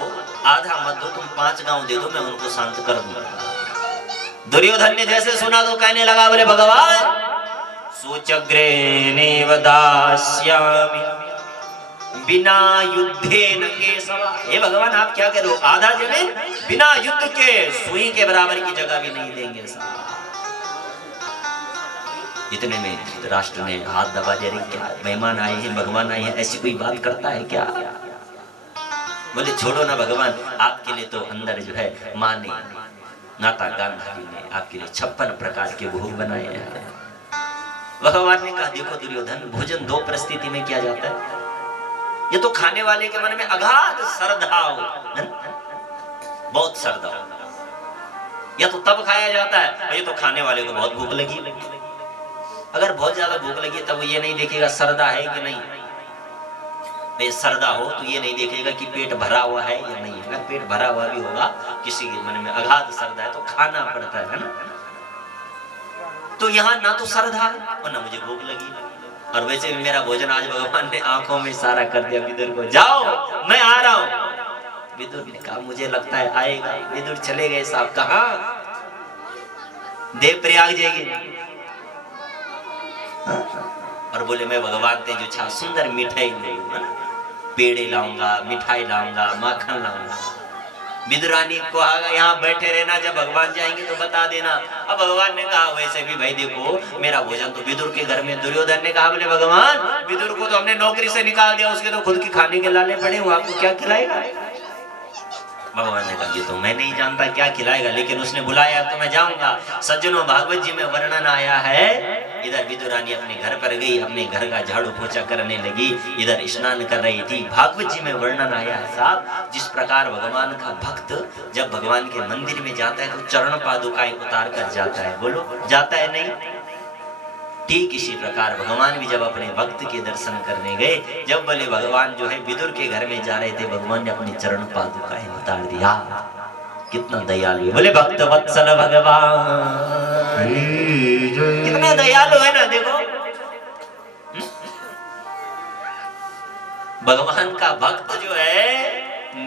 आधा मत दो, तुम 5 गांव दे दो, मैं उनको शांत कर दूंगा। दुर्योधन ने जैसे सुना तो कहने लगा, बोले भगवान सूचग्रेणेव दास्यामि बिना युद्धेन केशव। हे भगवान आप क्या कह रहे हो, आधा जमीन बिना युद्ध के सुई के बराबर की जगह भी नहीं देंगे साहब। इतने में राष्ट्र ने हाथ दबा दिया, क्या मेहमान आए हैं, भगवान आए हैं, ऐसी कोई बात करता है क्या। बोले छोड़ो ना भगवान, आपके लिए तो अंदर जो है माँ ने, माता गांधारी ने आपके लिए 56 प्रकार के भोग बनाए हैं। भगवान ने कहा देखो दुर्योधन, भोजन 2 परिस्थिति में किया जाता है। ये तो खाने वाले के मन में अगाध श्रद्धा हो, बहुत श्रद्धा हो, या तो तब खाया जाता है। ये तो खाने वाले को बहुत भूख लगी, अगर बहुत ज्यादा भूख लगी तब वो ये नहीं देखेगा श्रद्धा है कि नहीं। श्रद्धा हो तो ये नहीं देखेगा कि पेट भरा हुआ है या नहीं। अगर पेट भरा हुआ भी होगा, किसी के मन में अगाध श्रद्धा है तो खाना पड़ता है ना। तो यहाँ ना तो श्रद्धा है और ना मुझे भूख लगी, और वैसे भी मेरा भोजन आज भगवान ने आंखों में इशारा कर दिया विदुर को, जाओ मैं आ रहा हूँ। विदुर ने कहा मुझे लगता है आएगा। विदुर चले गए साहब, कहा देव प्रयाग जाएगी, और बोले मैं भगवान ते जो छा सुंदर मिठाई लाऊंगा, पेड़े लाऊंगा, मिठाई लाऊंगा, माखन लाऊंगा। विदुरानी को आगा यहाँ बैठे रहना, जब भगवान जाएंगे तो बता देना। अब भगवान ने कहा वैसे भी भाई देखो मेरा भोजन तो विदुर के घर में। दुर्योधन ने कहा बोले भगवान विदुर को तो हमने नौकरी से निकाल दिया, उसके तो खुद की खाने के लाले पड़े, वो आपको क्या खिलाएगा। भगवान ने कहा ये तो मैं नहीं जानता क्या खिलाएगा, लेकिन उसने बुलाया तो मैं जाऊंगा। सज्जनों भागवत जी में वर्णन आया है, इधर विदुरानी अपने घर पर गई, अपने घर का झाड़ू पोछा करने लगी, इधर स्नान कर रही थी। भागवत जी में वर्णन आया है साहब, जिस प्रकार भगवान का भक्त जब भगवान के मंदिर में जाता है तो चरण पादुकाएं उतार कर जाता है, बोलो जाता है नहीं। ठीक इसी प्रकार भगवान भी जब अपने भक्त के दर्शन करने गए, जब बोले भगवान जो है विदुर के घर में जा रहे थे, भगवान ने अपनी चरण पादुकाएं उतार दिया। कितना दयालु है, बोले भक्त वत्सल भगवान, कितना दयालु है ना। देखो भगवान का भक्त जो है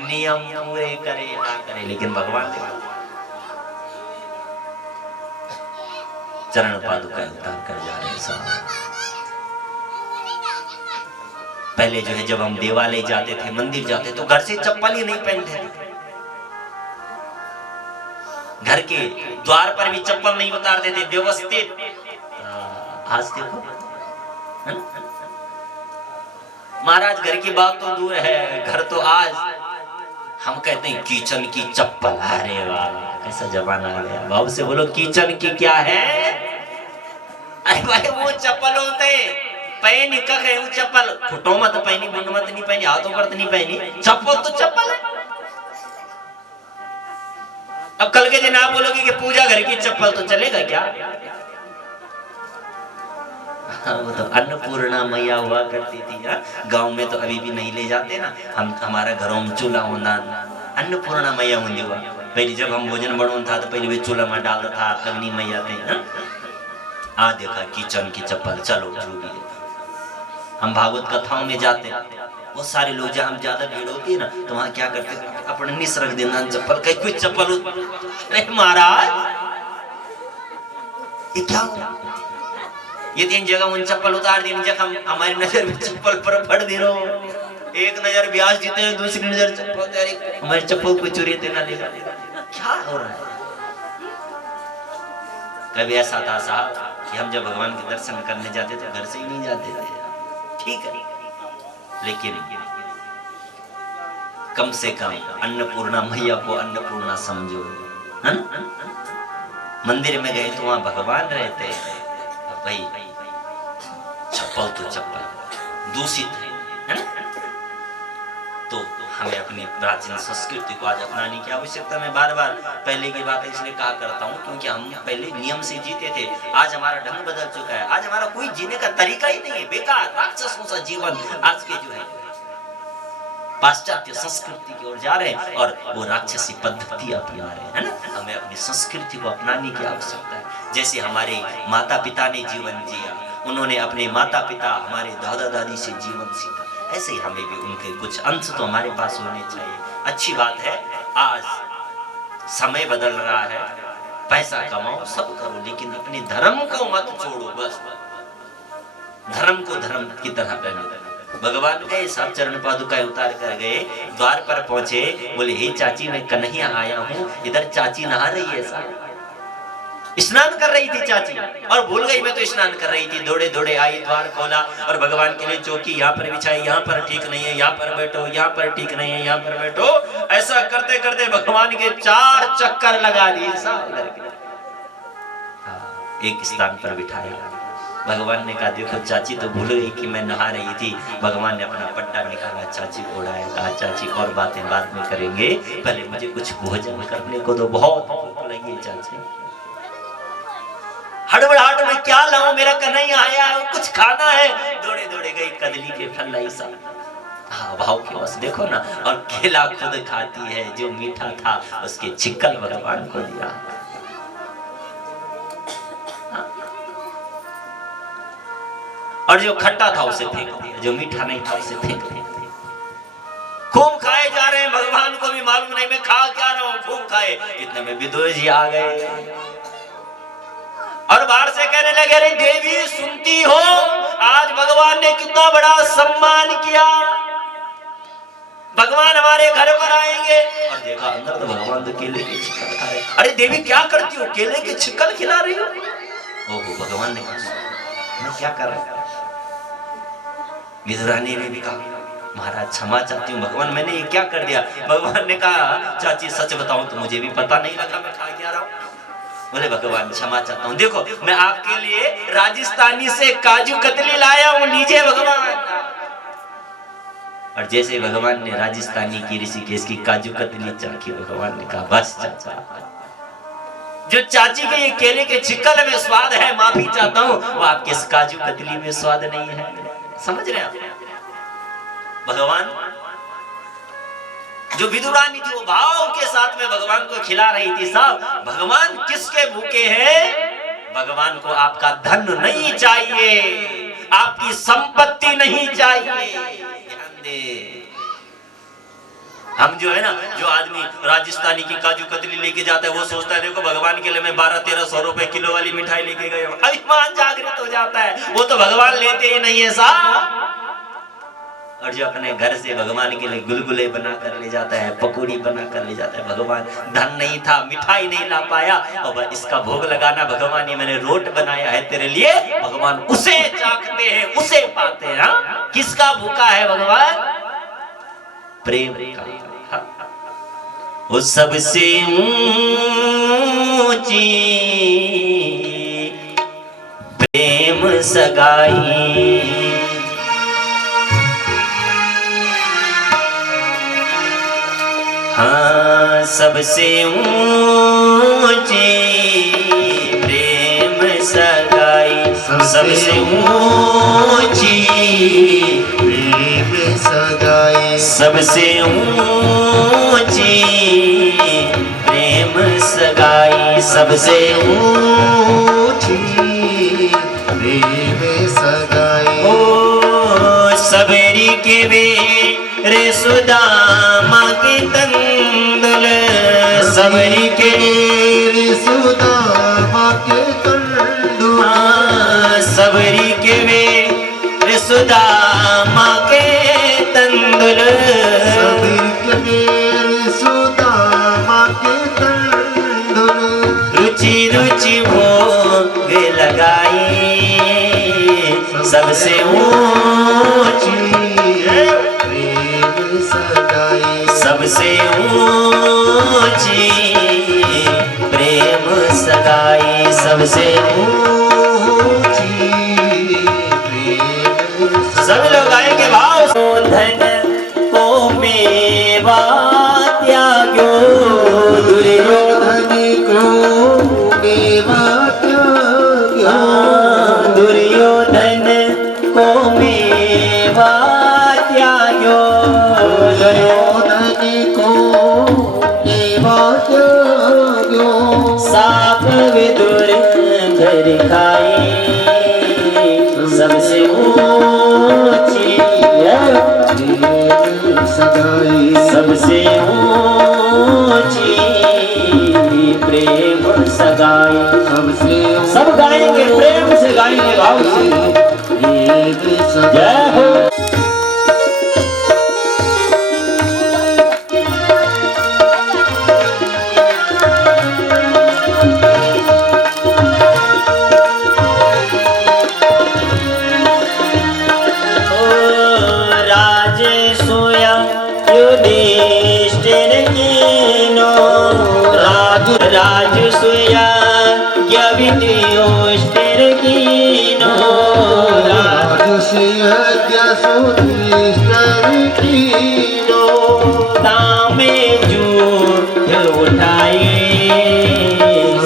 नियम पूरे करे ना करे, लेकिन भगवान चरण पादुकाएं उतार कर जा रहे हैं। पहले जो है जब हम देवालय जाते थे, मंदिर जाते तो घर से चप्पल ही नहीं पहनते थे, घर के द्वार पर भी चप्पल नहीं उतारते थे, व्यवस्थित। आज देखो महाराज घर की बात तो दूर है, घर तो आज हम कहते हैं किचन की चप्पल। अरे वाह कैसा जमाना आ गया। बाबू से बोलो किचन की क्या है। अरे भाई वो चप्पल होते पहनी कख है, वो चप्पल फुटो मत पहनी, मुंड मत नहीं पहनी, हाथों पर नहीं पहनी, चप्पल तो चप्पल है। अब कल के दिन आप बोलोगे कि पूजा घर की चप्पल तो चलेगा क्या। वो तो अन्नपूर्णा मैया हुआ करती थी ना, गांव में तो अभी भी नहीं ले जाते ना। हम हमारा घरों में चूल्हा होना, अन्नपूर्णा मैया होंगी हुआ पहले जब हम भोजन बनवन था तो पहले वे चूल्हा में डालता था अग्नि मैया थे ना। आ देखा किचन की चप्पल, चलो जो भी है। हम भागवत कथाओं में जाते हैं, बहुत सारे लोग जहाँ ज्यादा भीड़ होती है ना तो वहाँ क्या करते हैं, अपने निस रख देना चप्पल, कहीं कोई चप्पल। अरे महाराज ये क्या हो रहा? ये तीन जगह उन चप्पल उतार दी, जब हमारी नजर में चप्पल पर पड़ दे रहो। एक नजर ब्यास जीते हैं, दूसरी नजर चप्पल, हमारी चप्पल को चोरी देना देगा। क्या हो रहा है? कभी ऐसा था साहब कि हम जब भगवान के दर्शन करने जाते थे घर से ही नहीं जाते थे, ठीक है, लेकिन कम से कम अन्नपूर्णा मैया को अन्नपूर्णा समझो, है ना? मंदिर में गए तो वहां भगवान रहते हैं, भाई चप्पल तो चप्पल दूषित है ना? तो हमें अपनी प्राचीन संस्कृति को आज अपनाने की आवश्यकता। मैं बार बार पहले की बात इसलिए कहा करता हूँ क्योंकि हम पहले नियम से जीते थे, आज हमारा ढंग बदल चुका है, आज हमारा कोई जीने का तरीका ही नहीं है, बेकार राक्षसों सा जीवन आज के जो है पाश्चात्य संस्कृति की ओर जा रहे हैं और वो राक्षसी पद्धति अपना रहे हैं, है ना? हमें अपनी संस्कृति को अपनाने की आवश्यकता है। जैसे हमारे माता पिता ने जीवन जिया, उन्होंने अपने माता पिता हमारे दादा दादी से जीवन सीखा, ऐसे ही हमें भी उनके कुछ अंश तो हमारे पास होने चाहिए। अच्छी बात है, आज समय बदल रहा है, पैसा कमाओ सब करो, लेकिन अपने धर्म को मत छोड़ो। बस धर्म को धर्म की तरह रहने। भगवान गए, सब चरण पादुका उतार कर गए, द्वार पर पहुंचे, बोले हे चाची मैं कन्हैया आया हूँ, इधर चाची नहा रही है, साहब स्नान कर रही थी चाची और भूल गई मैं तो स्नान कर रही थी। दौड़े दौड़े आई, द्वार खोला और भगवान के लिए चौकी यहाँ पर बिछाई, यहाँ पर ठीक नहीं है, यहाँ पर बैठो, यहाँ पर ठीक नहीं है, यहाँ पर बैठो। ऐसा करते करते भगवान के 4 चक्कर लगा दिए साहब करके। एक स्थान पर बिठाया, भगवान ने कहा देखो चाची तो भूल गई कि मैं नहा रही थी। भगवान ने अपना पट्टा निकाला, चाची को उड़ाया, कहा चाची और बातें बाद में करेंगे, पहले मुझे कुछ भोजन करने को दो, बहुत भूख लगी है चाची। हड़बड़ाहट में क्या लाऊं, मेरा कन्हैया आया है, कुछ खाना है। दौड़े दौड़े गई, कदली के फल लाई साहब, हाँ भाव के बस देखो ना, और केला खुद खाती है, जो मीठा था उसके छिक्कल भगवान को दिया। और जो खट्टा था उसे फेंक दिया, जो मीठा नहीं था उसे फेंक दिया। खूब खाए जा रहे हैं, भगवान को भी मालूम नहीं मैं खा क्या रहा हूँ, खूब खाए। इतने में विदुर जी आ गए और बाहर से कहने लगे अरे देवी सुनती हो, आज भगवान ने कितना बड़ा सम्मान किया, भगवान हमारे घर पर आएंगे। और देखा अंदर तो भगवान तो केले के छिक्कल खा रहे। अरे देवी क्या करती हो, केले के छिक्कल खिला रही हो? ओहो, भगवान ने कहा मैं क्या कर रहा हूं? विदुरानी ने भी कहा महाराज क्षमा चाहती हूँ, भगवान मैंने ये क्या कर दिया? भगवान ने कहा चाची सच बताऊं तो मुझे भी पता नहीं लगा मैं खा क्या रहा हूँ। बोले भगवान क्षमा चाहता हूँ, देखो मैं आपके लिए राजस्थानी से काजू कतली लाया हूँ, लीजिए भगवान। और जैसे भगवान ने राजस्थानी की ऋषिकेश की काजू कतली चाखी, भगवान ने कहा बस चाचा, जो चाची के ये केले के छिक्कल में स्वाद है, माफी चाहता हूँ, वो आपके इस काजू कतली में स्वाद नहीं है। समझ रहे हैं आप? भगवान जो विदुरानी थी वो भाव के साथ में भगवान को खिला रही थी। साहब भगवान किसके भूखे हैं? भगवान को आपका धन नहीं चाहिए, आपकी संपत्ति नहीं चाहिए। ध्यान दे, हम जो है ना, जो आदमी राजस्थानी की काजू कतली लेके जाता है वो सोचता है देखो भगवान के लिए मैं 1200-1300 रुपए किलो वाली मिठाई लेके गया हूं, अभिमान जागृत हो जाता है। वो तो भगवान लेते ही नहीं है साहब। और जो अपने घर से भगवान के लिए गुलगुले बना कर ले जाता है, पकौड़ी बना कर ले जाता है, भगवान धन नहीं था, मिठाई नहीं ला पाया, और इसका भोग लगाना भगवान, ये मैंने रोट बनाया है तेरे लिए, भगवान उसे चाखते हैं, उसे पाते हैं। हाँ? किसका भूखा है भगवान? प्रेम का। वो सबसे ऊंची प्रेम सगाई, हाँ सबसे ऊंची प्रेम सगाई, सबसे ऊंची प्रेम सगाई, सबसे ऊंची प्रेम सबसे ऊंची प्रेम सगाई। ओ सबरी के वे रे सुदामा के तंदुल सबरी के रे सुदामा के तंदुल सबरी के वे रे सुदामा के तंदुल सबरी के रे सुदामा के तंदुल रुचि रुचि भोग लगाई सबसे ऊंची प्रेम सगाई। सबसे ऊंची प्रेम सगाई सबसे ऊंची प्रेम सब लोग गाएंगे भाव धन को मेवा त्याग्यो दुर्योधन दुर्योधन को मेवा त्याग्यो साप विदुर घर खाई सबसे ऊंची सबसे ऊंची प्रेम सगाई सब गाएंगे प्रेम से गाएंगे भाव से जय हो राजसूया यविद्योष्टिर कीनो तामे जूठ उठाई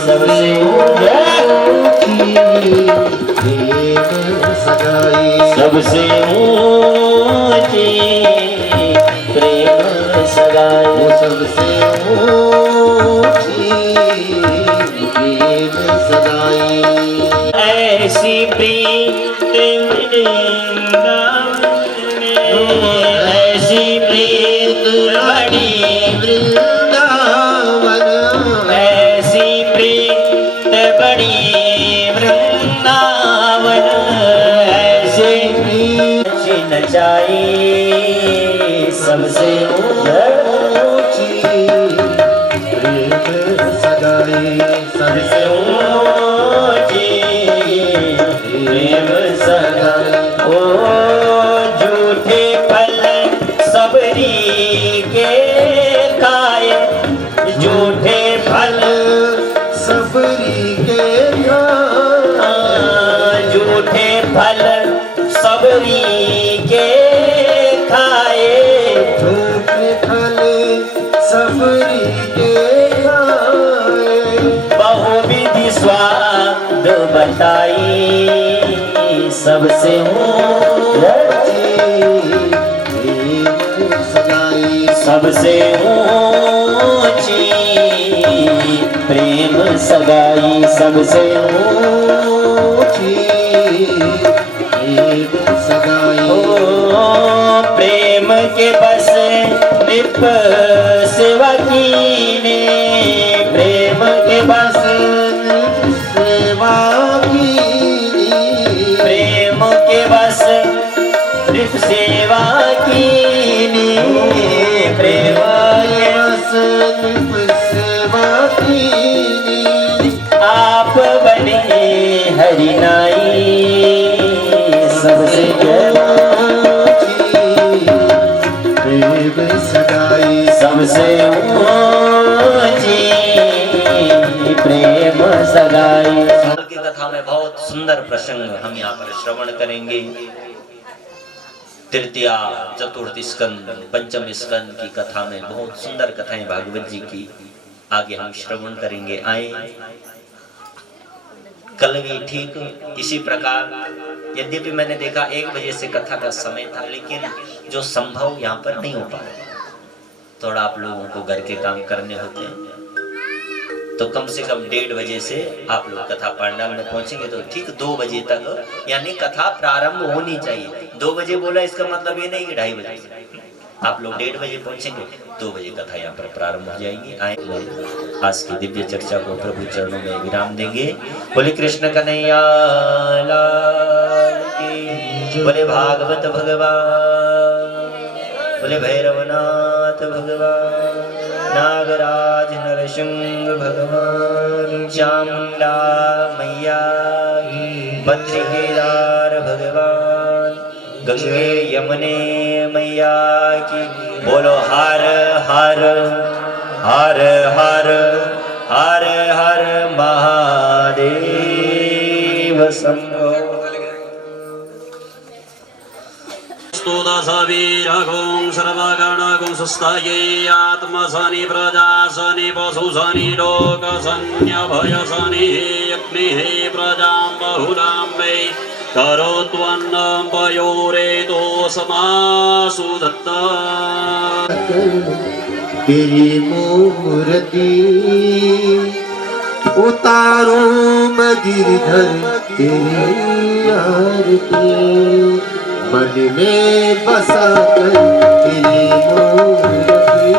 सबसे सबसे ऊंची प्रेम सगाई सबसे ऐसी प्रीत वृंदावन में ऐसी प्रीत बड़ी वृंदावन ऐसी प्रीत बड़ी वृंदावन ऐसी प्रीत नचाई सबसे ऊंची प्रेम सगाई सबसे ऊंची प्रेम सगाई ओ झूठे फल सबरी के खाए झूठे फल सबरी के झूठे फल सबरी के खाए झूठे फल सबरी के बहुविधि स्वाद बताई सबसे सबसे ऊंची प्रेम सगाई सबसे ऊंची सगाई ओ प्रेम के बस निप सेवा कीने प्रेम के बस सेवा प्रेम के बस निप सेवा कीने प्रेम के बस सेवा आप बने हरिनाई सबसे सगाई सबसे ऊंची प्रेम सगाई की कथा में बहुत सुंदर प्रसंग हम यहाँ पर श्रवण करेंगे। तृतीया चतुर्थ स्कंद पंचम स्कंद की कथा में बहुत सुंदर कथाएं भागवत जी की आगे हम श्रवण करेंगे। आए कल भी ठीक इसी प्रकार, यद्यपि मैंने देखा 1 बजे से कथा का समय था, लेकिन जो संभव यहाँ पर नहीं हो पाया। थोड़ा आप लोगों को घर के काम करने होते हैं, तो कम से कम 1:30 बजे से आप लोग कथा पंडाल में पहुंचेंगे तो ठीक 2 बजे तक यानी कथा प्रारंभ होनी चाहिए। 2 बजे बोला इसका मतलब ये नहीं कि 2:30 बजे, आप लोग 1:30 बजे पहुंचेंगे, 2 बजे कथा यहाँ पर प्रारंभ हो जाएगी। आए आज की दिव्य चर्चा को प्रभु चरणों में विराम देंगे। बोले कृष्ण कन्हैया लाल की, बोले भागवत भगवान, बोले भैरवनाथ भगवान, नागराज नरसिंह भगवान, चामुंडा मैया, बद्री केदार भगवान, गंगे यमुने मैया की। बोलो हर हर हर हर हर हर महादेव शंभो। स्तुतसवीरगुं सर्वगणगुं सुस्थये आत्मसनि प्रजासनि पशुसनि लोकसन्यभयसनि अग्निः प्रजां बहुलां वै करोत्वन्नं पयोरेतोऽसमासु दत्ता। तेरी मूर्ति उतारो मैं गिरधर तेरी आरती, मन में बसा कर तेरी मूर्ति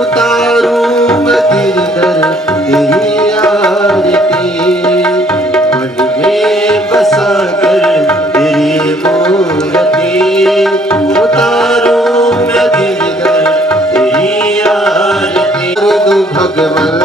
उतारो मैं गिरधर तेरी आरती, मन में बसा कर तेरी मूर्ति उतारो मैं गिरधर तेरी आरती। दो भगवान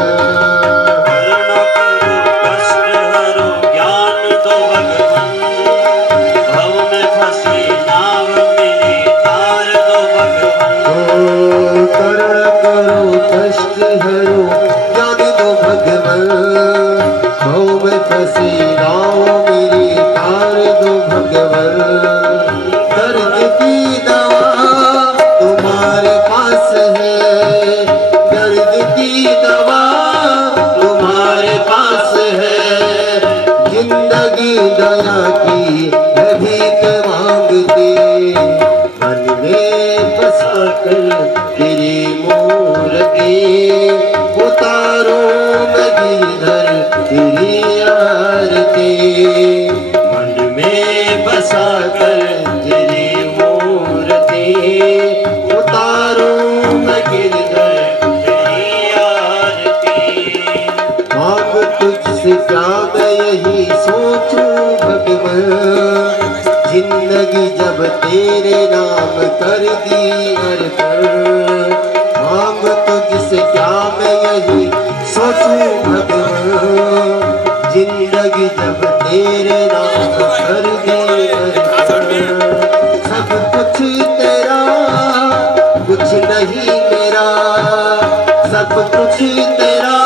दया की भीख मांगते, मन में बसा कर तेरी मूर्ति उतारो मैं गिरधर तेरी आरती, मन में बसा कर तेरी मूर्ति उतारो मैं गिरधर तेरी आरती। मांग तुझसे क्या मैं यही सोचूं भगवान, जिंदगी जब तेरे नाम कर दी अर्पण, मांग तुझसे क्या मैं यही सोचूं भगवान, जिंदगी जब तेरे नाम कर दी अर्पण। सब कुछ तेरा कुछ नहीं मेरा, सब कुछ तेरा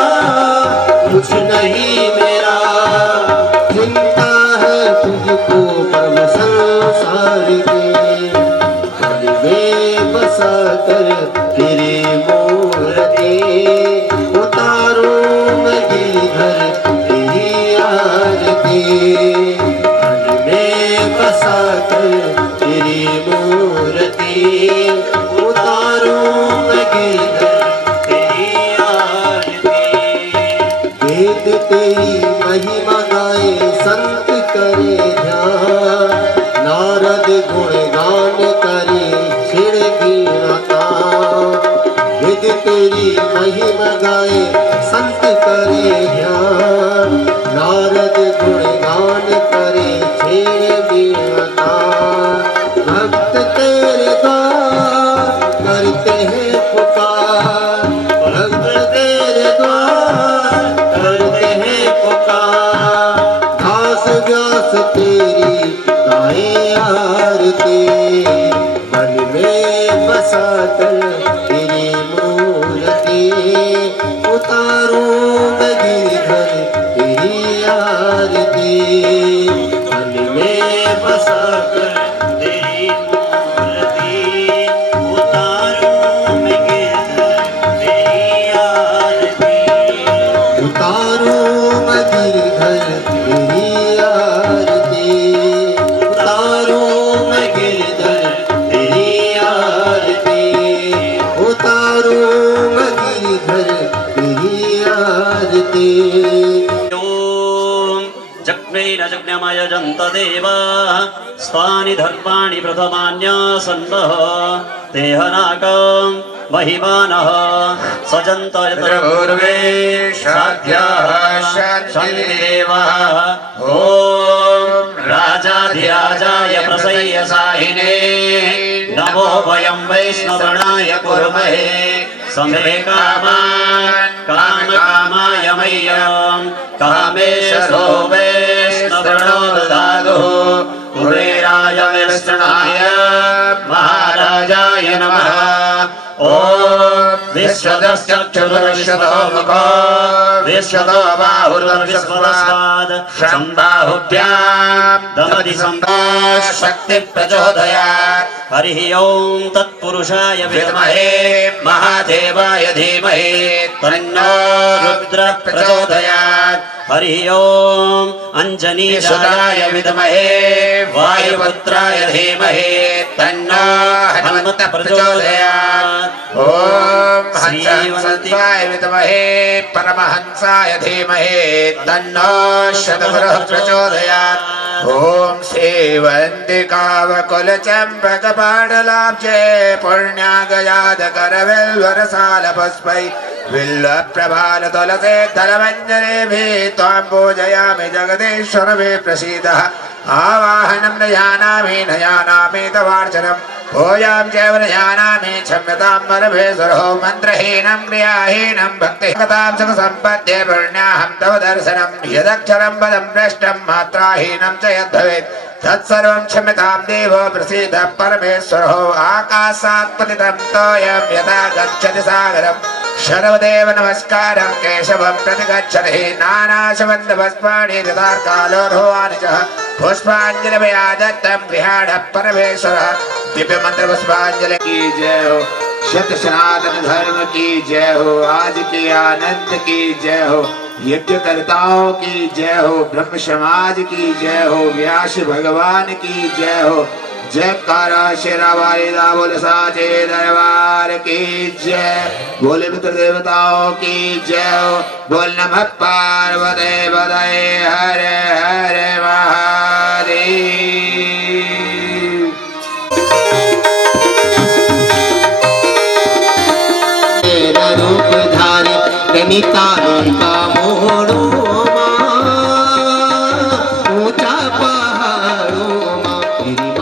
कुछ नहीं मेरा, चिंता है तुझको परम संसार के, मन में बसा कर तेरी मूर्ति उतारो मैं गिरधर तेरी आरती, मन में बसा कर तेरी मूर्ति उतारो मैं गिरधर तेरी आरती। वेद तेरी महिमा गाए संत करे ध्यान, नारद गुणगान करे छिड़ वीणा तान, वेद तेरी महिमा गाए संत करे ध्यान, नारद गुणगान करे छिड़ वीणा तान, भक्त तेरे द्वार करते हैं पुकार, भक्त तेरे द्वार करते हैं पुकार, घास व्यास तेरी गाए आरती, मन में बसा कर तेरी मूर्ति उतारो मैं गिरधर यजन्त देवाः स्थानि धर्माणि प्रथमान्यासन्नः तेहनाकं महिमानः सजन्त पूर्वे साध्याः शान्तिदेवाः ॐ राजाधिराजाय प्रसय्यसाहिने नमो वयं वैष्णवणाय कुर्महे समे कामान् कामकामाय मह्यं कामेशो वैष्णवणो ददातु कुबेराय वैष्णवाय महाराजाय नमः ॐ विश्वदश्चक्षुर्विश्वतो मुखो विश्वतो बाहुर्विश्वतस्माद् सम्बाहुभ्यां दमति सम्भः शक्ति प्रचोदयात् हरिः ॐ तत्पुरुषाय विद्महे महादेवाय धीमहि तन्नो रुद्रः प्रचोदयात् हरिः ॐ अञ्जनीसुताय विद्महे वायुपुत्राय धीमहि तन्नो हनुमतः प्रचोदयात् ॐ हंसाय विद्महे परमहंसाय धीमहि तन्नो शतगुरुः प्रचोदयात् ॐ सेवन्तिकावकुलचम्पकपाटलाब्जे पुण्यागयादकरविल्वरसालपुष्पै विल्लप्रभालतुलसे दलमञ्जरेभिः त्वां पूजयामि जगदीश्वर मे प्रसीदः आवाहनं नयानामि तवार्चनम् भूयां चैव नयानामि क्षम्यतां परमेश्वरो मन्त्रहीनं क्रियाहीनं भक्तिगतां सुखसम्पद्ये पुण्याहं तव दर्शनं यदक्षरं पदं भ्रष्टं मात्राहीनं च यद्भवेत् तत्सर्वं क्षम्यतां देवो प्रसीद परमेश्वरो आकाशात् पतितं तोयं यथा गच्छति सागरम् सर्वदेव नमस्कारं केशवं प्रतिगच्छति नानाशवन्दभस्माणि ददार्कालोर्होवानिचः पुष्पाञ्जलिमया दत्तं गृहाण परमेश्वरः दिव्य मंत्र पुष्पांजलि की जय हो सत्य सनातन धर्म की जय हो आज के आनंद की जय हो यज्ञकर्ताओं की जय हो ब्रह्म समाज की जय हो व्यास भगवान की जय हो जयकारा शेरा वालिदा बोल साचे दरबार की जय बोले मित्र देवताओं की जय हो बोल नमः पार्वते पतये हर हर महादेव। रूपधारी प्रेमिका